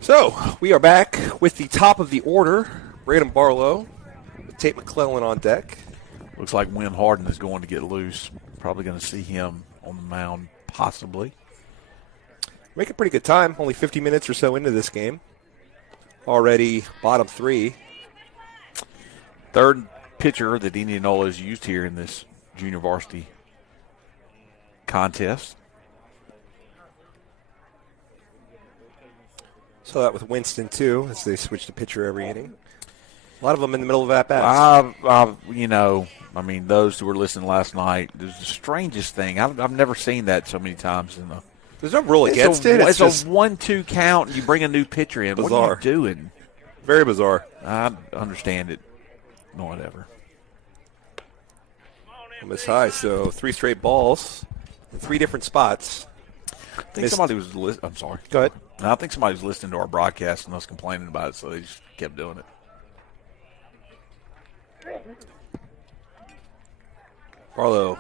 So we are back with the top of the order. Braden Barlow, Tate McClellan on deck. Looks like Wynn Harden is going to get loose. Probably going to see him on the mound, possibly. Making pretty good time. Only 50 minutes or so into this game. Already bottom 3. Third pitcher that Indianola has used here in this junior varsity contest. Saw that with Winston, too, as they switch to pitcher every inning. A lot of them in the middle of at-bats. Those who were listening last night, it was the strangest thing. I've never seen that so many times. There's no rule against it. It's a 1-2 count, and you bring a new pitcher in. Bizarre. What are you doing? Very bizarre. I understand it. Whatever. Almost high, so 3 straight balls in 3 different spots. I think somebody was listening. I'm sorry. Go ahead. I think somebody was listening to our broadcast and us complaining about it, so they just kept doing it. Barlow.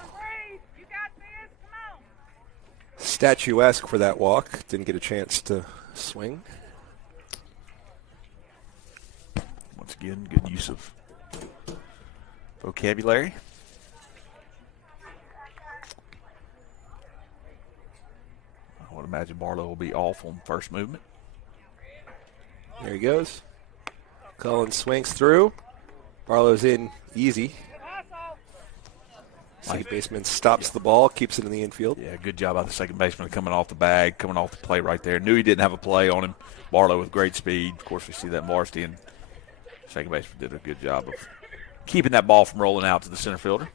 Statuesque for that walk. Didn't get a chance to swing. Once again, good use of vocabulary. I would imagine Barlow will be off on first movement. There he goes. Cullen swings through. Barlow's in easy. Second baseman stops the ball, keeps it in the infield. Yeah, good job by the second baseman coming off the bag, coming off the play right there. Knew he didn't have a play on him. Barlow with great speed. Of course, we see that in varsity, and second baseman did a good job of keeping that ball from rolling out to the center fielder.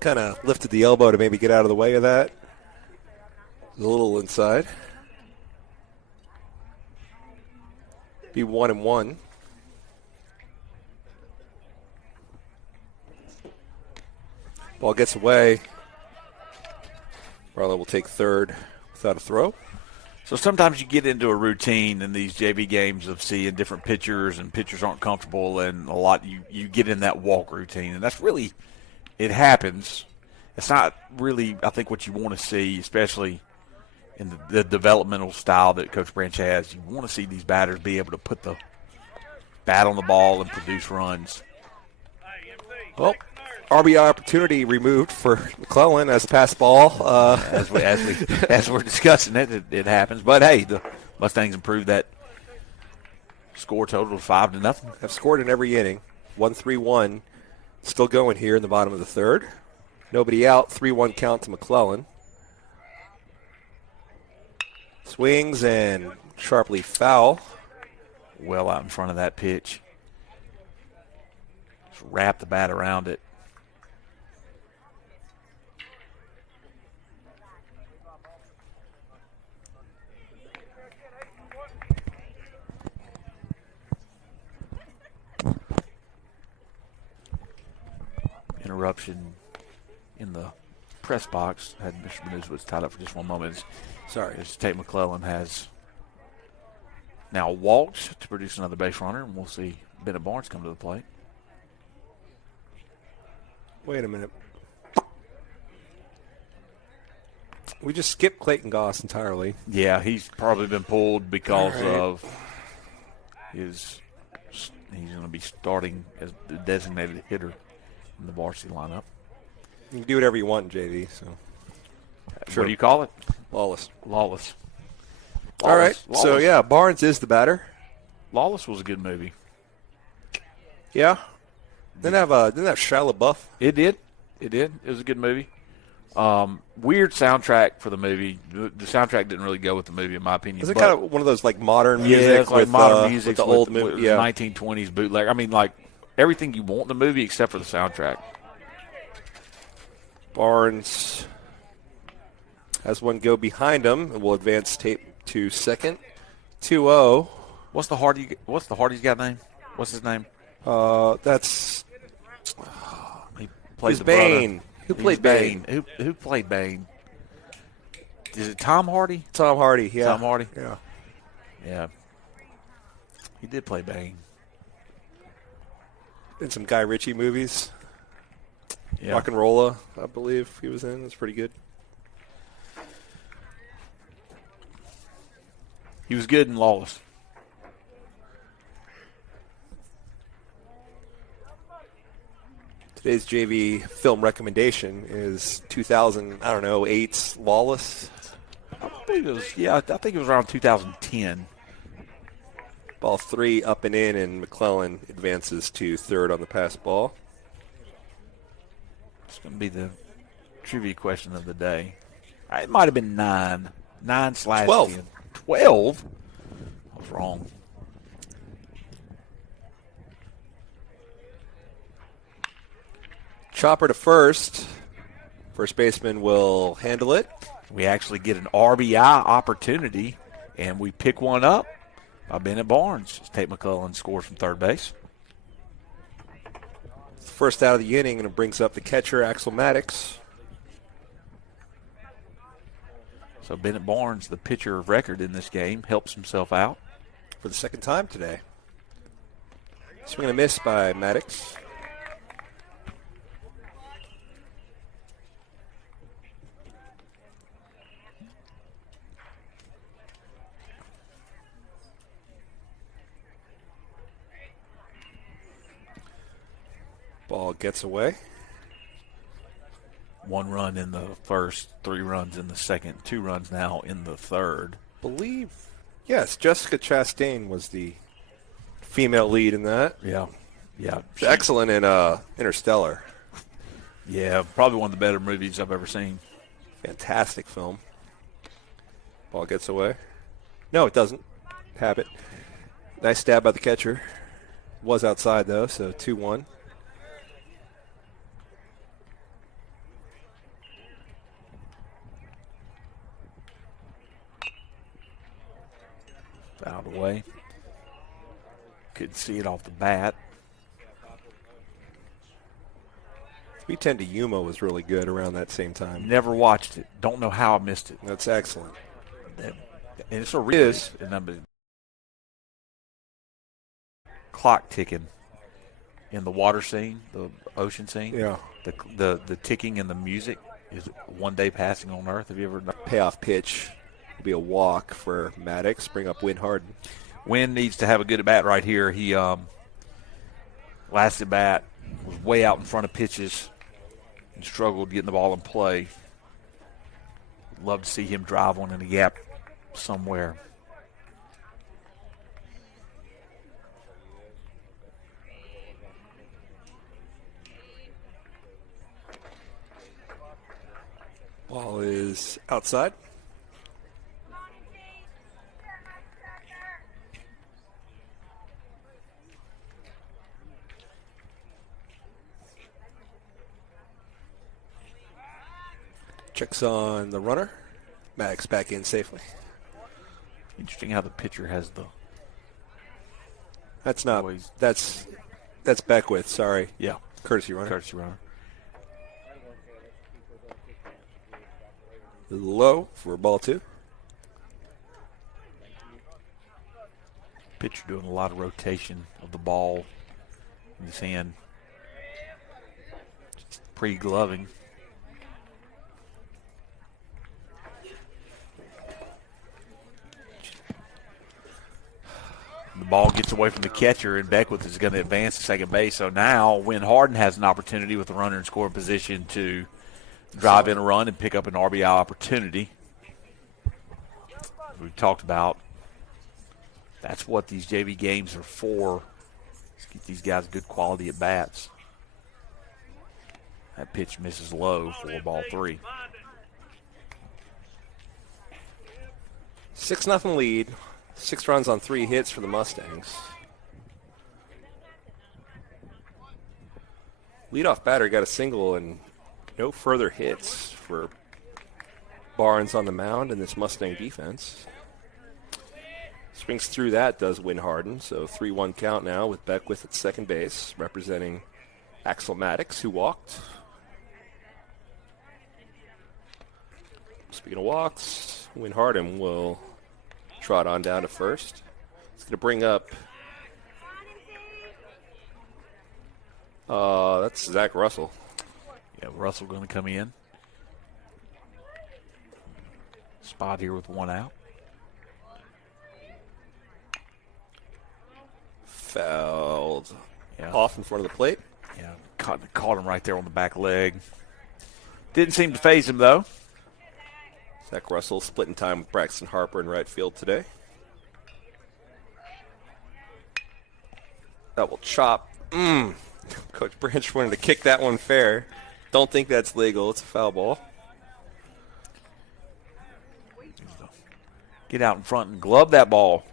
Kind of lifted the elbow to maybe get out of the way of that. A little inside. Be 1-1. Ball gets away. Barlow will take third without a throw. So sometimes you get into a routine in these JV games of seeing different pitchers, and pitchers aren't comfortable, and a lot you get in that walk routine, and that's really, it happens. It's not really, I think, what you want to see, especially in the developmental style that Coach Branch has. You want to see these batters be able to put the bat on the ball and produce runs. Well, RBI opportunity removed for McClellan as a pass ball. As we're discussing it happens. But hey, the Mustangs improved that score total to 5-0. Have scored in every inning. 1-3-1. Still going here in the bottom of the third. Nobody out. 3-1 count to McClellan. Swings and sharply foul. Well out in front of that pitch. Just wrap the bat around it. Interruption in the press box. Had Mr. Benuz was tied up for just one moment. Sorry. As Tate McClellan has now walked to produce another base runner, and we'll see Bennett Barnes come to the plate. Wait a minute. We just skipped Clayton Goss entirely. Yeah, he's probably been pulled because of he's going to be starting as the designated hitter in the varsity lineup. You can do whatever you want in JV. So, What do you call it? Lawless. All right. Lawless. So yeah, Barnes is the batter. Lawless was a good movie. Yeah. Didn't have Shia LaBeouf. It did. It was a good movie. Weird soundtrack for the movie. The soundtrack didn't really go with the movie, in my opinion. Is it kind of one of those like modern music? Yeah, it's like with, modern music with the old movie, yeah. 1920s bootleg. I mean, like everything you want in the movie except for the soundtrack. Barnes has one go behind him and will advance tape to second. 2-0. What's the Hardy's guy name? What's his name? That's He plays Bane. Who played Bane? Who played Bane? Is it Tom Hardy? Tom Hardy, yeah. Tom Hardy? Yeah. Yeah. He did play Bane. In some Guy Ritchie movies. Yeah. Rock and Rolla, I believe he was in. That's pretty good. He was good in Lawless. Today's JV film recommendation is 2008's Lawless. I think it was around 2010. Ball 3 up and in, and McClellan advances to third on the pass ball. It's going to be the trivia question of the day. It might have been 9. 9/10. 12. 12? I was wrong. Chopper to first. First baseman will handle it. We actually get an RBI opportunity, and we pick one up by Bennett Barnes. Tate McClellan scores from third base. It's the first out of the inning, and it brings up the catcher, Axel Maddox. So Bennett Barnes, the pitcher of record in this game, helps himself out. For the second time today. Swing and a miss by Maddox. Ball gets away. 1 run in the first, 3 runs in the second, 2 runs now in the third. Yes, Jessica Chastain was the female lead in that. Yeah. She's excellent in Interstellar. Yeah, probably one of the better movies I've ever seen. Fantastic film. Ball gets away. No, it doesn't. Have it. Nice stab by the catcher. Was outside, though, so 2-1. Out of the way. Could see it off the bat. Sweet 10 to Yuma was really good around that same time. Never watched it. Don't know how I missed it. That's excellent. And it's a risk. Clock ticking in the water scene, the ocean scene. Yeah. The ticking and the music is one day passing on Earth. Have you ever? Payoff pitch will be a walk for Maddox. Bring up Win Harden. Win needs to have a good at bat right here. He last at bat was way out in front of pitches and struggled getting the ball in play. Love to see him drive one in the gap somewhere. Ball is outside. Checks on the runner. Maddox back in safely. Interesting how the pitcher has the. That's not. That's Beckwith. Sorry. Yeah. Courtesy runner. Courtesy runner. Low for ball 2. Pitcher doing a lot of rotation of the ball in his hand. Just pre-gloving. The ball gets away from the catcher, and Beckwith is going to advance to second base. So now Win Harden has an opportunity with the runner in scoring position to drive in a run and pick up an RBI opportunity. We've talked about that's what these JV games are for. Let's get these guys good quality at bats. That pitch misses low for ball 3. 6-0 lead. 6 runs on 3 hits for the Mustangs. Leadoff batter got a single and no further hits for Barnes on the mound in this Mustang defense. Swings through that, does Win Harden. So 3-1 count now with Beckwith at second base, representing Axel Maddox, who walked. Speaking of walks, Win Harden will trot on down to first. It's going to bring up, that's Zach Russell. Yeah, Russell going to come in. Spot here with 1 out. Fouled off in front of the plate. Yeah, caught him right there on the back leg. Didn't seem to faze him, though. Zach Russell splitting time with Braxton Harper in right field today. That will chop. Coach Branch wanted to kick that one fair. Don't think that's legal. It's a foul ball. Get out in front and glove that ball.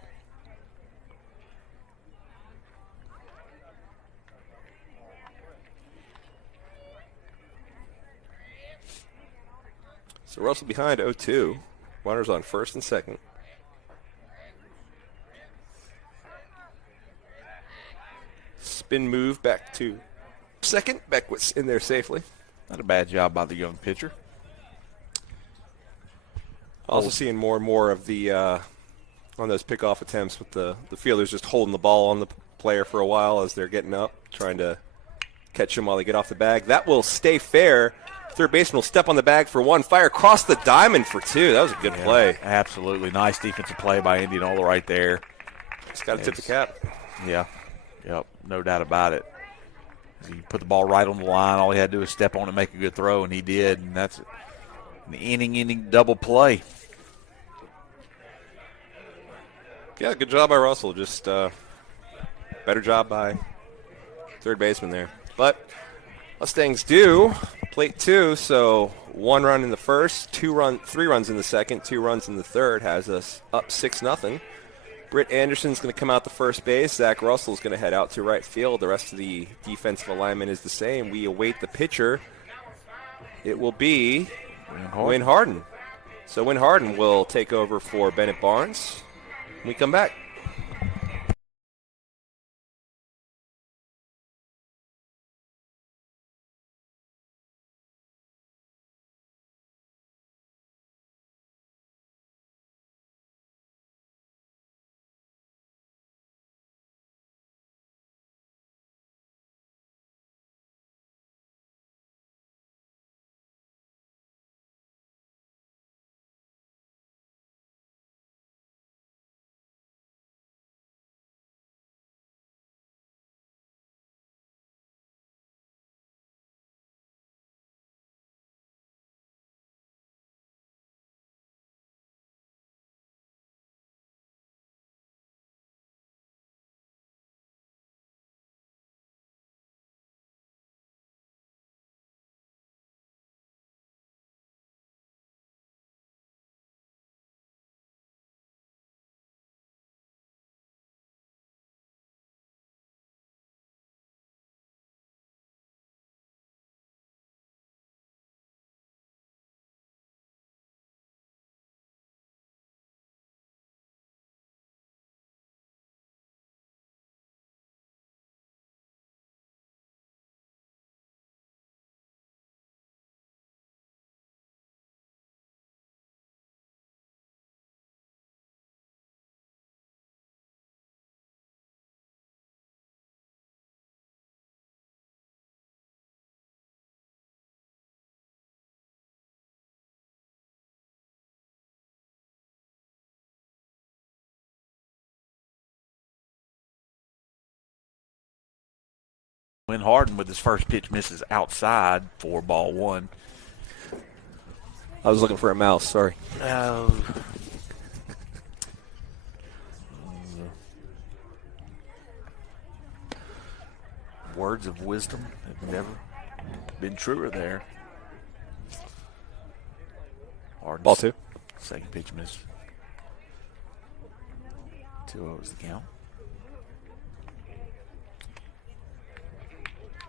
So Russell behind 0-2. Runners on first and second. Spin move back to second. Beckwith's in there safely. Not a bad job by the young pitcher. Also seeing more and more of the on those pickoff attempts with the fielders just holding the ball on the player for a while as they're getting up, trying to catch him while they get off the bag. That will stay fair. Third baseman will step on the bag for 1. Fire across the diamond for 2. That was a good play. Absolutely. Nice defensive play by Indianola right there. Just got to tip the cap. Yeah. Yep. No doubt about it. He put the ball right on the line. All he had to do was step on it and make a good throw, and he did. And that's an inning double play. Yeah, good job by Russell. Just better job by third baseman there. But Mustangs do plate 2, so 1 run in the first, 3 runs in the second, 2 runs in the third has us up 6-0. Britt Anderson's going to come out to first base. Zach Russell's going to head out to right field. The rest of the defensive alignment is the same. We await the pitcher. It will be Win Harden. So Win Harden will take over for Bennett Barnes. When we come back. Win Harden with his first pitch misses outside for ball one. I was looking for a mouse, sorry. Words of wisdom have never been truer there. Harden's Ball two. Second pitch miss. 2-0 is the count.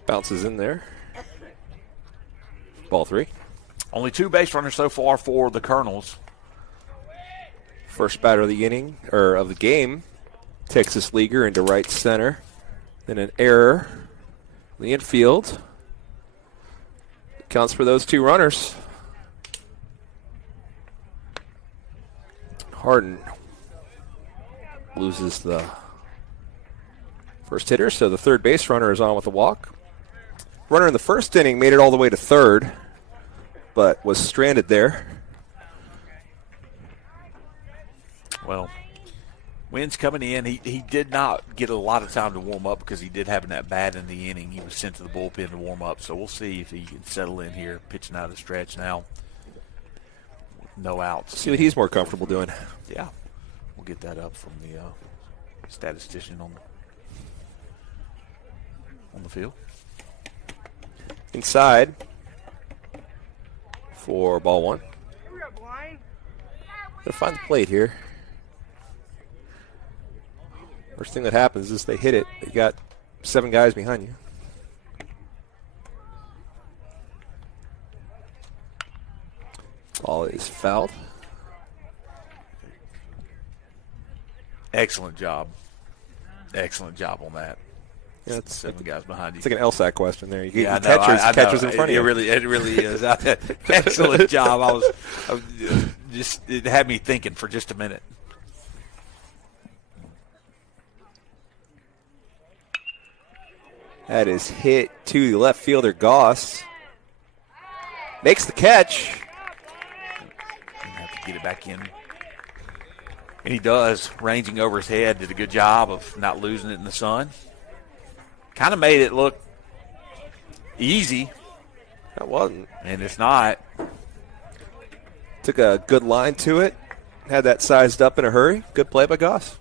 Bounces in there. Ball three. Only 2 base runners so far for the Colonels. First batter of the inning, or of the game, Texas Leaguer into right center. Then an error in the infield. Counts for those 2 runners. Harden loses the first hitter, so the third base runner is on with a walk. Runner in the first inning made it all the way to third, but was stranded there. Well, Wynn's coming in. He did not get a lot of time to warm up because he did have that bat in the inning. He was sent to the bullpen to warm up, so we'll see if he can settle in here, pitching out of the stretch now. No outs. See what he's more comfortable doing. Yeah. We'll get that up from the statistician on the field. Inside for ball one. Gotta find the plate here. First thing that happens is they hit it. You got 7 guys behind you. Ball is fouled. Excellent job. Excellent job on that. Yeah, it's 7 guys behind you. It's like an LSAT question there. You get Yeah, catchers in front of you. It really is. Excellent job. It had me thinking for just a minute. That is hit to the left fielder, Goss. Makes the catch. Have to get it back in. And he does, ranging over his head, did a good job of not losing it in the sun. Kind of made it look easy. That wasn't. And it's not. Took a good line to it. Had that sized up in a hurry. Good play by Goss.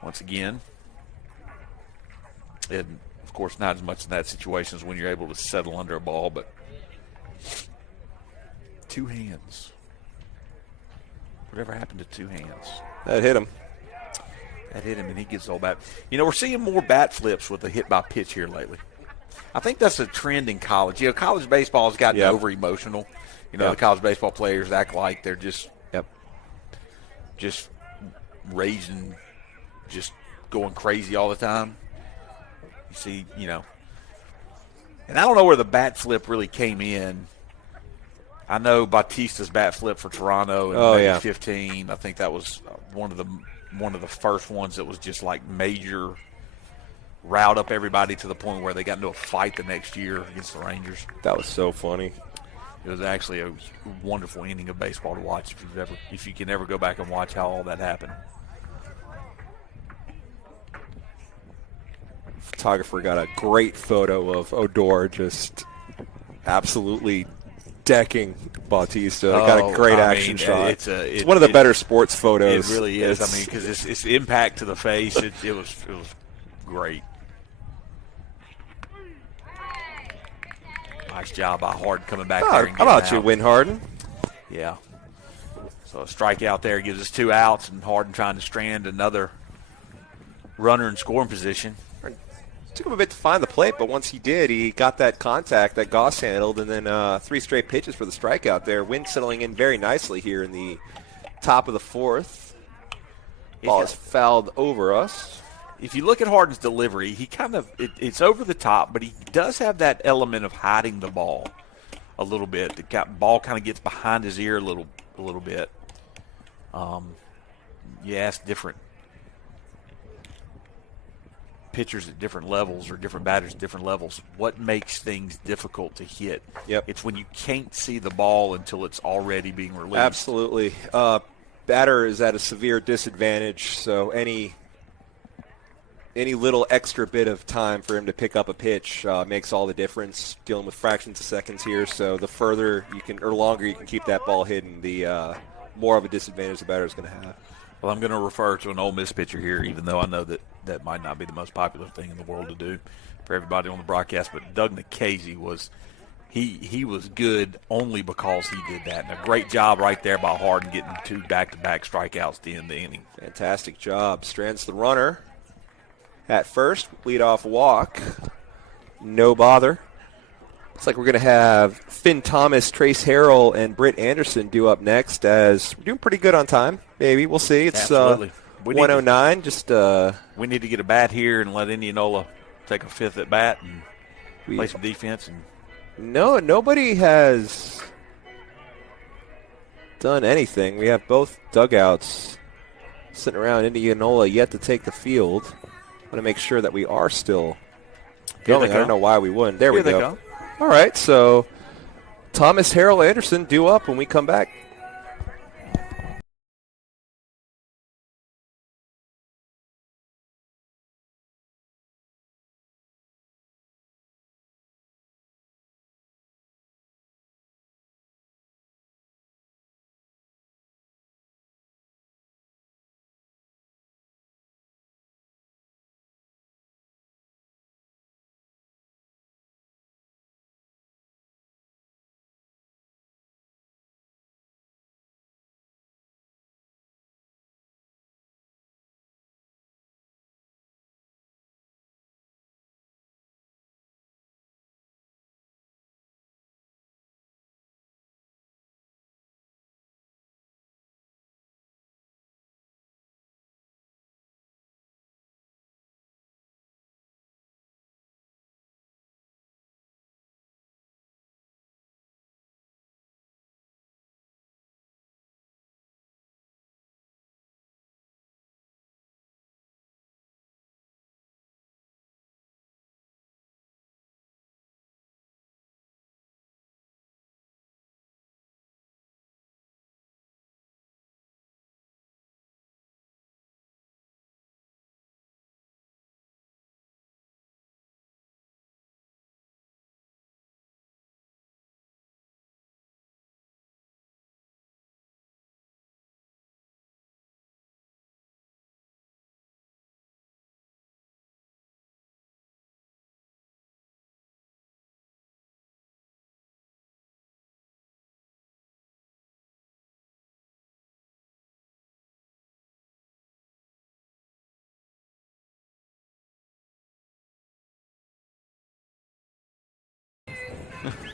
Once again. And, of course, not as much in that situation as when you're able to settle under a ball, but 2 hands. Whatever happened to 2 hands? That hit him. That hit him, and he gets all bat. You know, we're seeing more bat flips with the hit by pitch here lately. I think that's a trend in college. You know, college baseball has gotten over emotional. You know, the college baseball players act like they're just raising, just going crazy all the time. You see, you know, and I don't know where the bat flip really came in. I know Bautista's bat flip for Toronto in 2015. I think that was one of the first ones that was just like major, riled up everybody to the point where they got into a fight the next year against the Rangers. That was so funny. It was actually a wonderful inning of baseball to watch if you can ever go back and watch how all that happened. Photographer got a great photo of Odor just absolutely decking Bautista. Got a great action shot. It's one of the better sports photos. It really is. I mean, because it's impact to the face. It was great. Nice job by Harden coming back there. How about you, Win Harden? Yeah. So a strikeout there gives us 2 outs, and Harden trying to strand another runner in scoring position. Took him a bit to find the plate, but once he did, he got that contact that Goss handled, and then 3 straight pitches for the strikeout there. Wynn settling in very nicely here in the top of the 4th. Ball is fouled over us. If you look at Harden's delivery, he kind of it's over the top, but he does have that element of hiding the ball a little bit. The ball kind of gets behind his ear a little bit. You ask different pitchers at different levels or different batters at different levels, what makes things difficult to hit? Yep. It's when you can't see the ball until it's already being released. Absolutely. Batter is at a severe disadvantage, so any any little extra bit of time for him to pick up a pitch makes all the difference. Dealing with fractions of seconds here, so the further you can or longer you can keep that ball hidden, the more of a disadvantage the batter is going to have. Well, I'm going to refer to an Ole Miss pitcher here, even though I know that might not be the most popular thing in the world to do for everybody on the broadcast. But Doug Nikhazy was he was good only because he did that. And a great job right there by Harden getting 2 back-to-back strikeouts to end the inning. Fantastic job. Strands the runner at first. Leadoff walk. No bother. Looks like we're going to have Finn Thomas, Trace Harrell, and Britt Anderson due up next as we're doing pretty good on time. Maybe. We'll see. It's 109. We need to get a bat here and let Indianola take a 5th at bat and play some defense. No, nobody has done anything. We have both dugouts sitting around. Indianola yet to take the field. I want to make sure that we are still going. I don't know why we wouldn't. There we go. All right, so Thomas, Harrell, Anderson due up when we come back.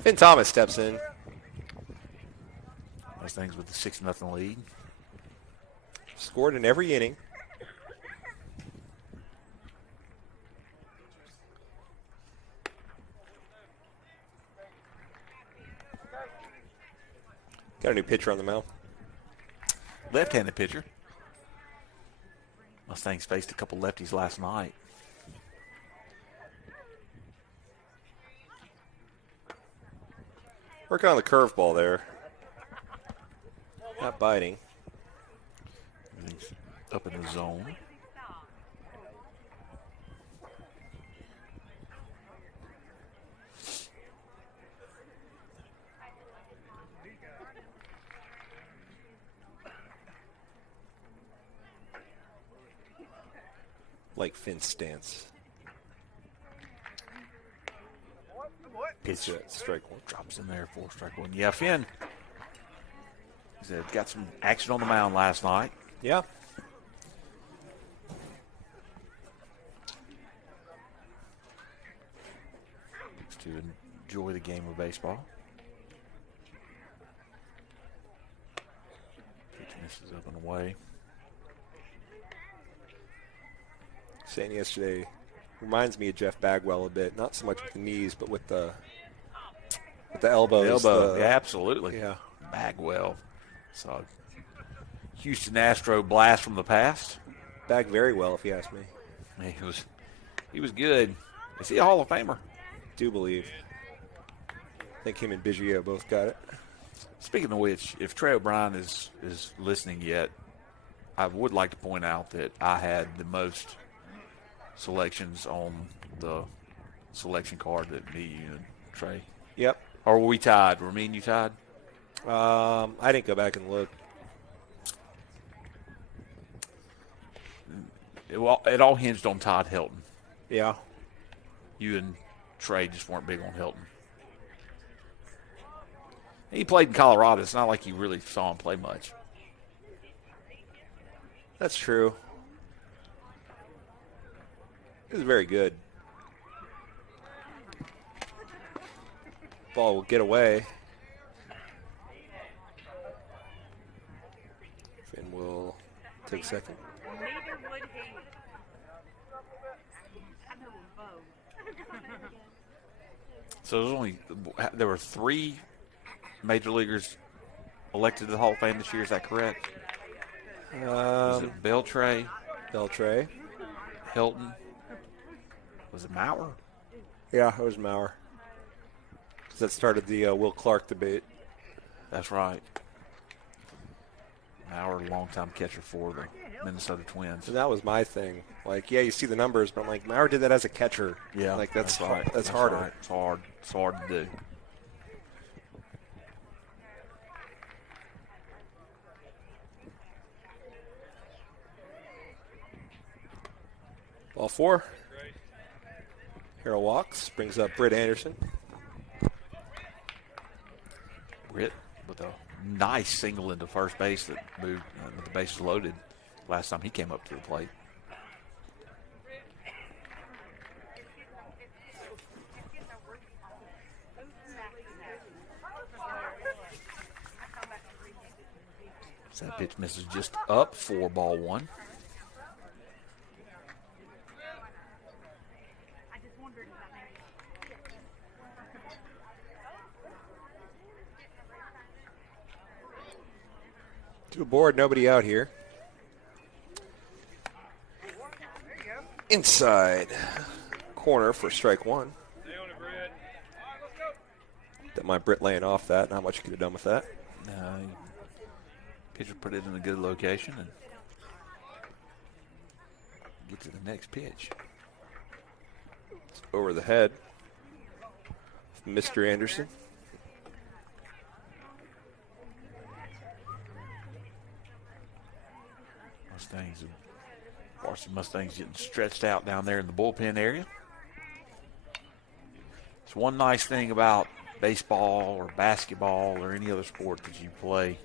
Finn Thomas steps in. Those things with the 6-0 lead. Scored in every inning. Got a new pitcher on the mound. Left-handed pitcher. Mustangs faced a couple lefties last night. Working on the curveball there. Not biting. He's up in the zone. Like Finn's stance. Pitch strike one. Drops in there for strike one. Yeah, Finn. He's got some action on the mound last night. Yeah. To enjoy the game of baseball. Pitch misses up and away. Saying yesterday, reminds me of Jeff Bagwell a bit. Not so much with the knees, but with the elbows. The elbow, yeah, absolutely. Yeah. Bagwell. So, Houston Astro blast from the past. Bag very well, if you ask me. He was good. Is he a Hall of Famer? Do believe. I think him and Biggio both got it. Speaking of which, if Trey O'Brien is listening yet, I would like to point out that I had the most selections on the selection card that me, you, and Trey. Yep. Or were we tied? Were me and you tied? I didn't go back and look. It all hinged on Todd Helton. Yeah. You and Trey just weren't big on Helton. He played in Colorado. It's not like you really saw him play much. That's true. He was very good. Ball will get away. Finn will take second. So there were 3 major leaguers elected to the Hall of Fame this year. Is that correct? Was it Beltray? Hilton? Was it Maurer? Yeah, it was Maurer. Because that started the Will Clark debate. That's right. Maurer, longtime catcher for the Minnesota Twins. And that was my thing. Like, yeah, you see the numbers, but I'm like, Maurer did that as a catcher. Yeah, like that's right. That's harder. Right. It's hard to do. Ball 4. Harold walks, brings up Britt Anderson. Britt with a nice single into first base that moved with the bases loaded last time he came up to the plate. So that pitch misses just up for ball 1. To a board, nobody out here. Inside corner for strike 1. That my Britt laying off that. Not much you could have done with that. Pitcher put it in a good location and get to the next pitch. It's over the head of Mr. Anderson. Varsity Mustangs getting stretched out down there in the bullpen area. It's one nice thing about baseball or basketball or any other sport that you play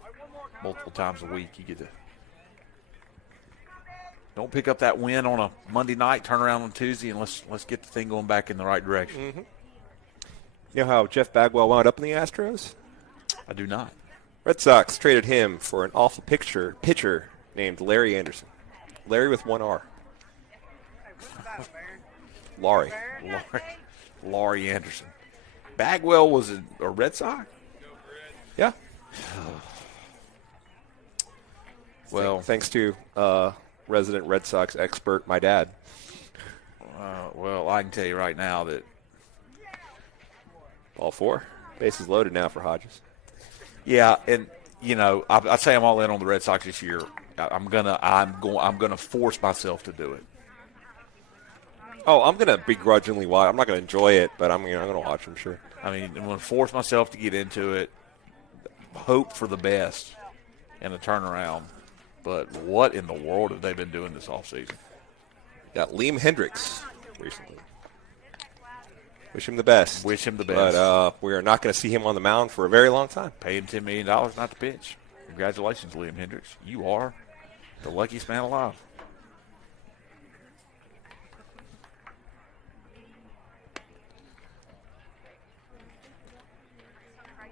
multiple times a week. You get to don't pick up that win on a Monday night, turn around on Tuesday, and let's get the thing going back in the right direction. Mm-hmm. You know how Jeff Bagwell wound up in the Astros? I do not. Red Sox traded him for an awful pitcher named Larry Anderson. Larry with 1 R. Laurie Anderson. Bagwell was a Red Sox? Yeah. Well, thanks to resident Red Sox expert, my dad. Well, I can tell you right now that Ball 4. Bases loaded now for Hodges. Yeah, and you know, I'd say I'm all in on the Red Sox this year. I'm gonna force myself to do it. Oh, I'm gonna begrudgingly watch. I'm not gonna enjoy it, but I'm gonna watch them, sure. I mean, I'm gonna force myself to get into it. Hope for the best and a turnaround. But what in the world have they been doing this offseason? Got Liam Hendricks recently. Wish him the best. But we are not going to see him on the mound for a very long time. Pay him $10 million not to pitch. Congratulations, Liam Hendricks. You are the luckiest man alive.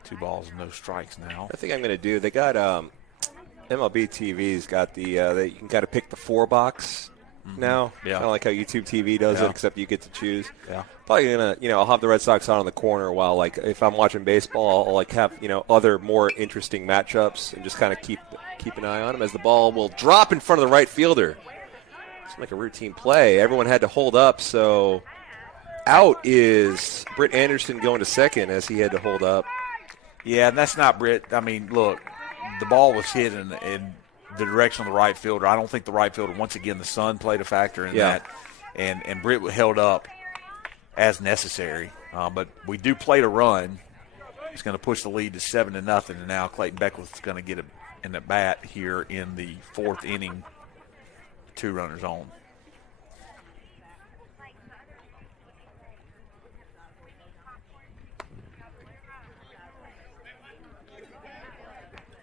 Two balls and no strikes now. I think I'm going to do. They got MLB TV's got the you can kind of pick the 4 box now. Yeah. Kind of like how YouTube TV does Yeah. it, except you get to choose. Yeah. Probably gonna, I'll have the Red Sox on in the corner while, like, if I'm watching baseball, I'll like have other more interesting matchups and just kind of keep an eye on them as the ball will drop in front of the right fielder. It's like a routine play. Everyone had to hold up, so out is Britt Anderson going to second as he had to hold up. Yeah, and that's not Britt. I mean, look, the ball was hit in the direction of the right fielder. I don't think the right fielder, once again, the sun played a factor in that. and Britt held up as necessary. But we do play to run. It's going to push the lead to 7-0, and now Clayton Beckwith's going to get an at bat here in the 4th inning. 2 runners on.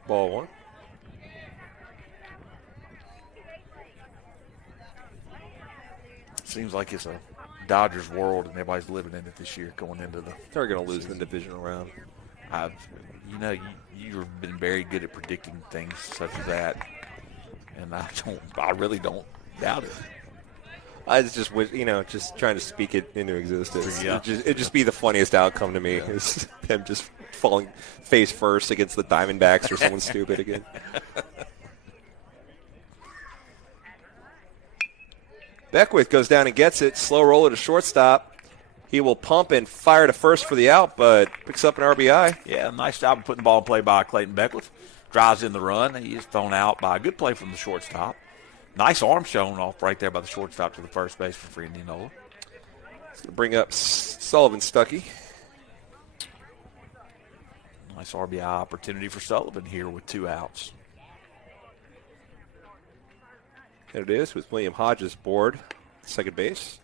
Ball 1. Seems like it's a Dodgers world, and everybody's living in it this year going into the. They're going to lose the divisional round. You've been very good at predicting things such as that, and I really don't doubt it. I just wish, just trying to speak it into existence. Yeah. It'd just be the funniest outcome to me is them just falling face first against the Diamondbacks or someone stupid again. Beckwith goes down and gets it. Slow roller to shortstop. He will pump and fire to first for the out, but picks up an RBI. Yeah, nice job of putting the ball in play by Clayton Beckwith. Drives in the run, and he is thrown out by a good play from the shortstop. Nice arm shown off right there by the shortstop to the first baseman for Indianola. It's going to bring up Sullivan Stuckey. Nice RBI opportunity for Sullivan here with 2 outs. And it is with William Hodges board, second base.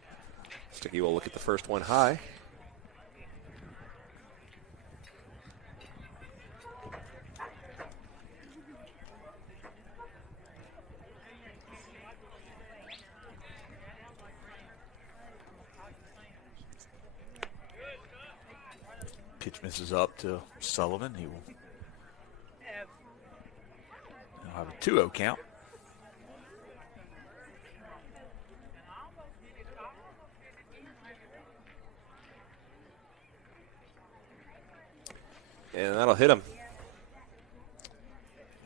Stuckey will look at the first one high. Pitch misses up to Sullivan. He will have a 2-0 count. And that'll hit him.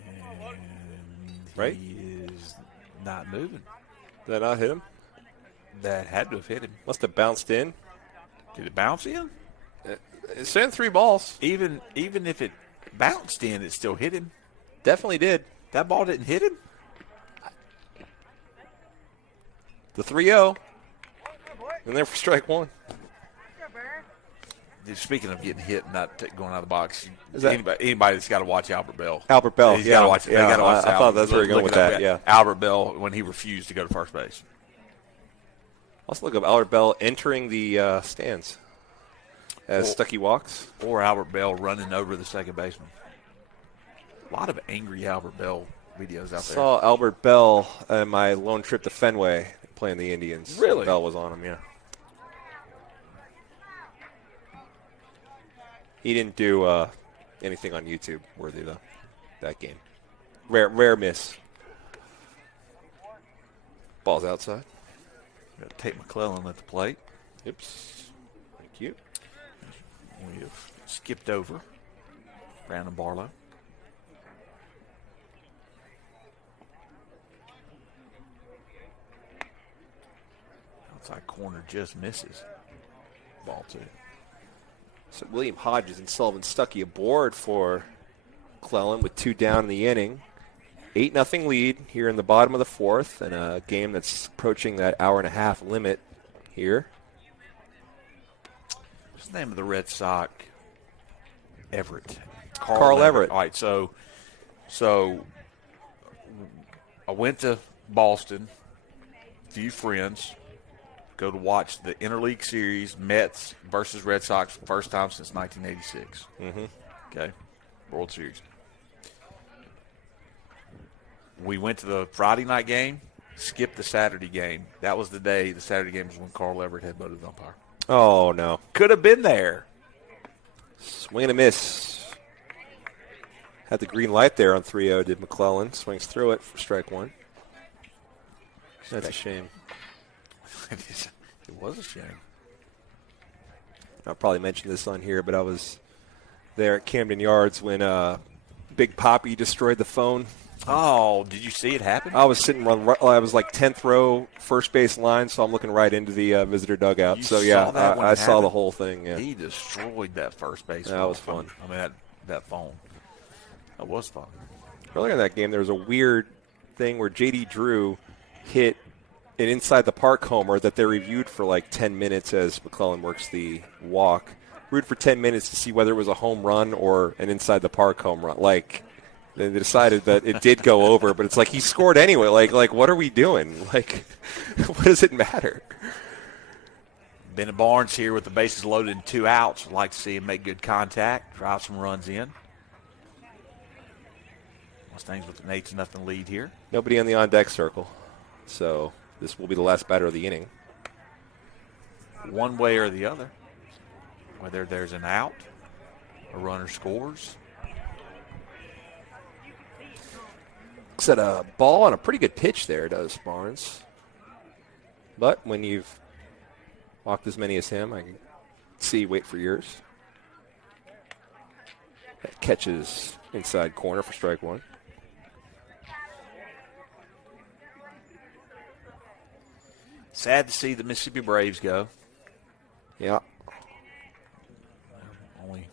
And right? He is not moving. Did that not hit him? That had to have hit him. Must have bounced in. Did it bounce in? It sent 3 balls. Even if it bounced in, it still hit him. Definitely did. That ball didn't hit him? The 3-0. And there for strike 1. Speaking of getting hit and not going out of the box, Is that anybody that's got to watch Albert Bell. Albert Bell, He's yeah. got to watch. Yeah, Gotta watch I thought that's where you're going with that, yeah. Albert Bell when he refused to go to first base. Let's look up Albert Bell entering the stands as Stuckey walks. Or Albert Bell running over the second baseman. A lot of angry Albert Bell videos out there. Saw Albert Bell on my lone trip to Fenway playing the Indians. Really? Bell was on him, yeah. He didn't do anything on YouTube worthy, though, that game. Rare miss. Ball's outside. Got Tate McClellan at the plate. Oops. Thank you. We have skipped over Brandon Barlow. Outside corner just misses. Ball 2. So William Hodges and Sullivan Stuckey aboard for Cleland with 2 down in the inning. 8-0 lead here in the bottom of the 4th, and a game that's approaching that hour-and-a-half limit here. What's the name of the Red Sox? Everett. Carl Everett. All right, so I went to Boston, few friends, go to watch the Interleague Series, Mets versus Red Sox, first time since 1986. Mm-hmm. Okay, World Series. We went to the Friday night game, skipped the Saturday game. That was the day. The Saturday game was when Carl Everett headbutted the umpire. Oh, no. Could have been there. Swing and a miss. Had the green light there on 3-0, did McClellan. Swings through it for strike 1. That's a shame. It was a shame. I'll probably mention this on here, but I was there at Camden Yards when Big Poppy destroyed the phone. Oh, did you see it happen? I was sitting on, I was like 10th row first base line, so I'm looking right into the visitor dugout. You so, yeah, I saw happened? the whole thing. Yeah. He destroyed that first base. That was fun. I mean, that phone. That was fun. Earlier in that game, there was a weird thing where J.D. Drew hit an inside the park homer that they reviewed for like 10 minutes as McClellan works the walk. Reviewed for 10 minutes to see whether it was a home run or an inside the park home run. Like, they decided that it did go over, but it's like he scored anyway. Like what are we doing? Like, what does it matter? Bennett Barnes here with the bases loaded and 2 outs. Would like to see him make good contact, drive some runs in. Mustangs with an 8-0 lead here. Nobody on the on-deck circle, so this will be the last batter of the inning. One way or the other, whether there's an out, a runner scores. Looks at a ball on a pretty good pitch there, does Barnes. But when you've walked as many as him, I can see wait for yours. That catches inside corner for strike one. Sad to see the Mississippi Braves go. Yeah. Only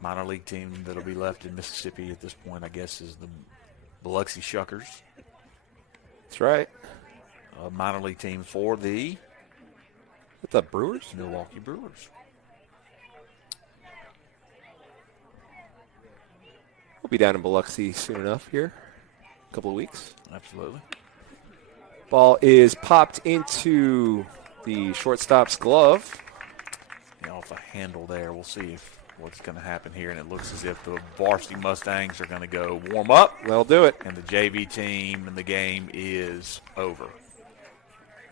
minor league team that'll be left in Mississippi at this point, I guess, is the Biloxi Shuckers. That's right. A minor league team for the Brewers? Milwaukee Brewers. We'll be down in Biloxi soon enough here. A couple of weeks. Absolutely. Ball is popped into the shortstop's glove. Off a handle there. We'll see what's going to happen here. And it looks as if the varsity Mustangs are going to go warm up. They'll do it. And the JV team and the game is over.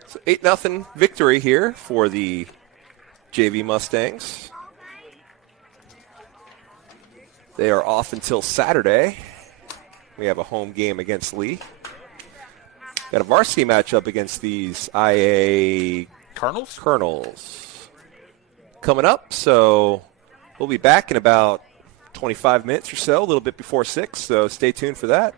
So 8-0 victory here for the JV Mustangs. They are off until Saturday. We have a home game against Lee. Got a varsity matchup against these IA Colonels coming up. So we'll be back in about 25 minutes or so, a little bit before 6. So stay tuned for that.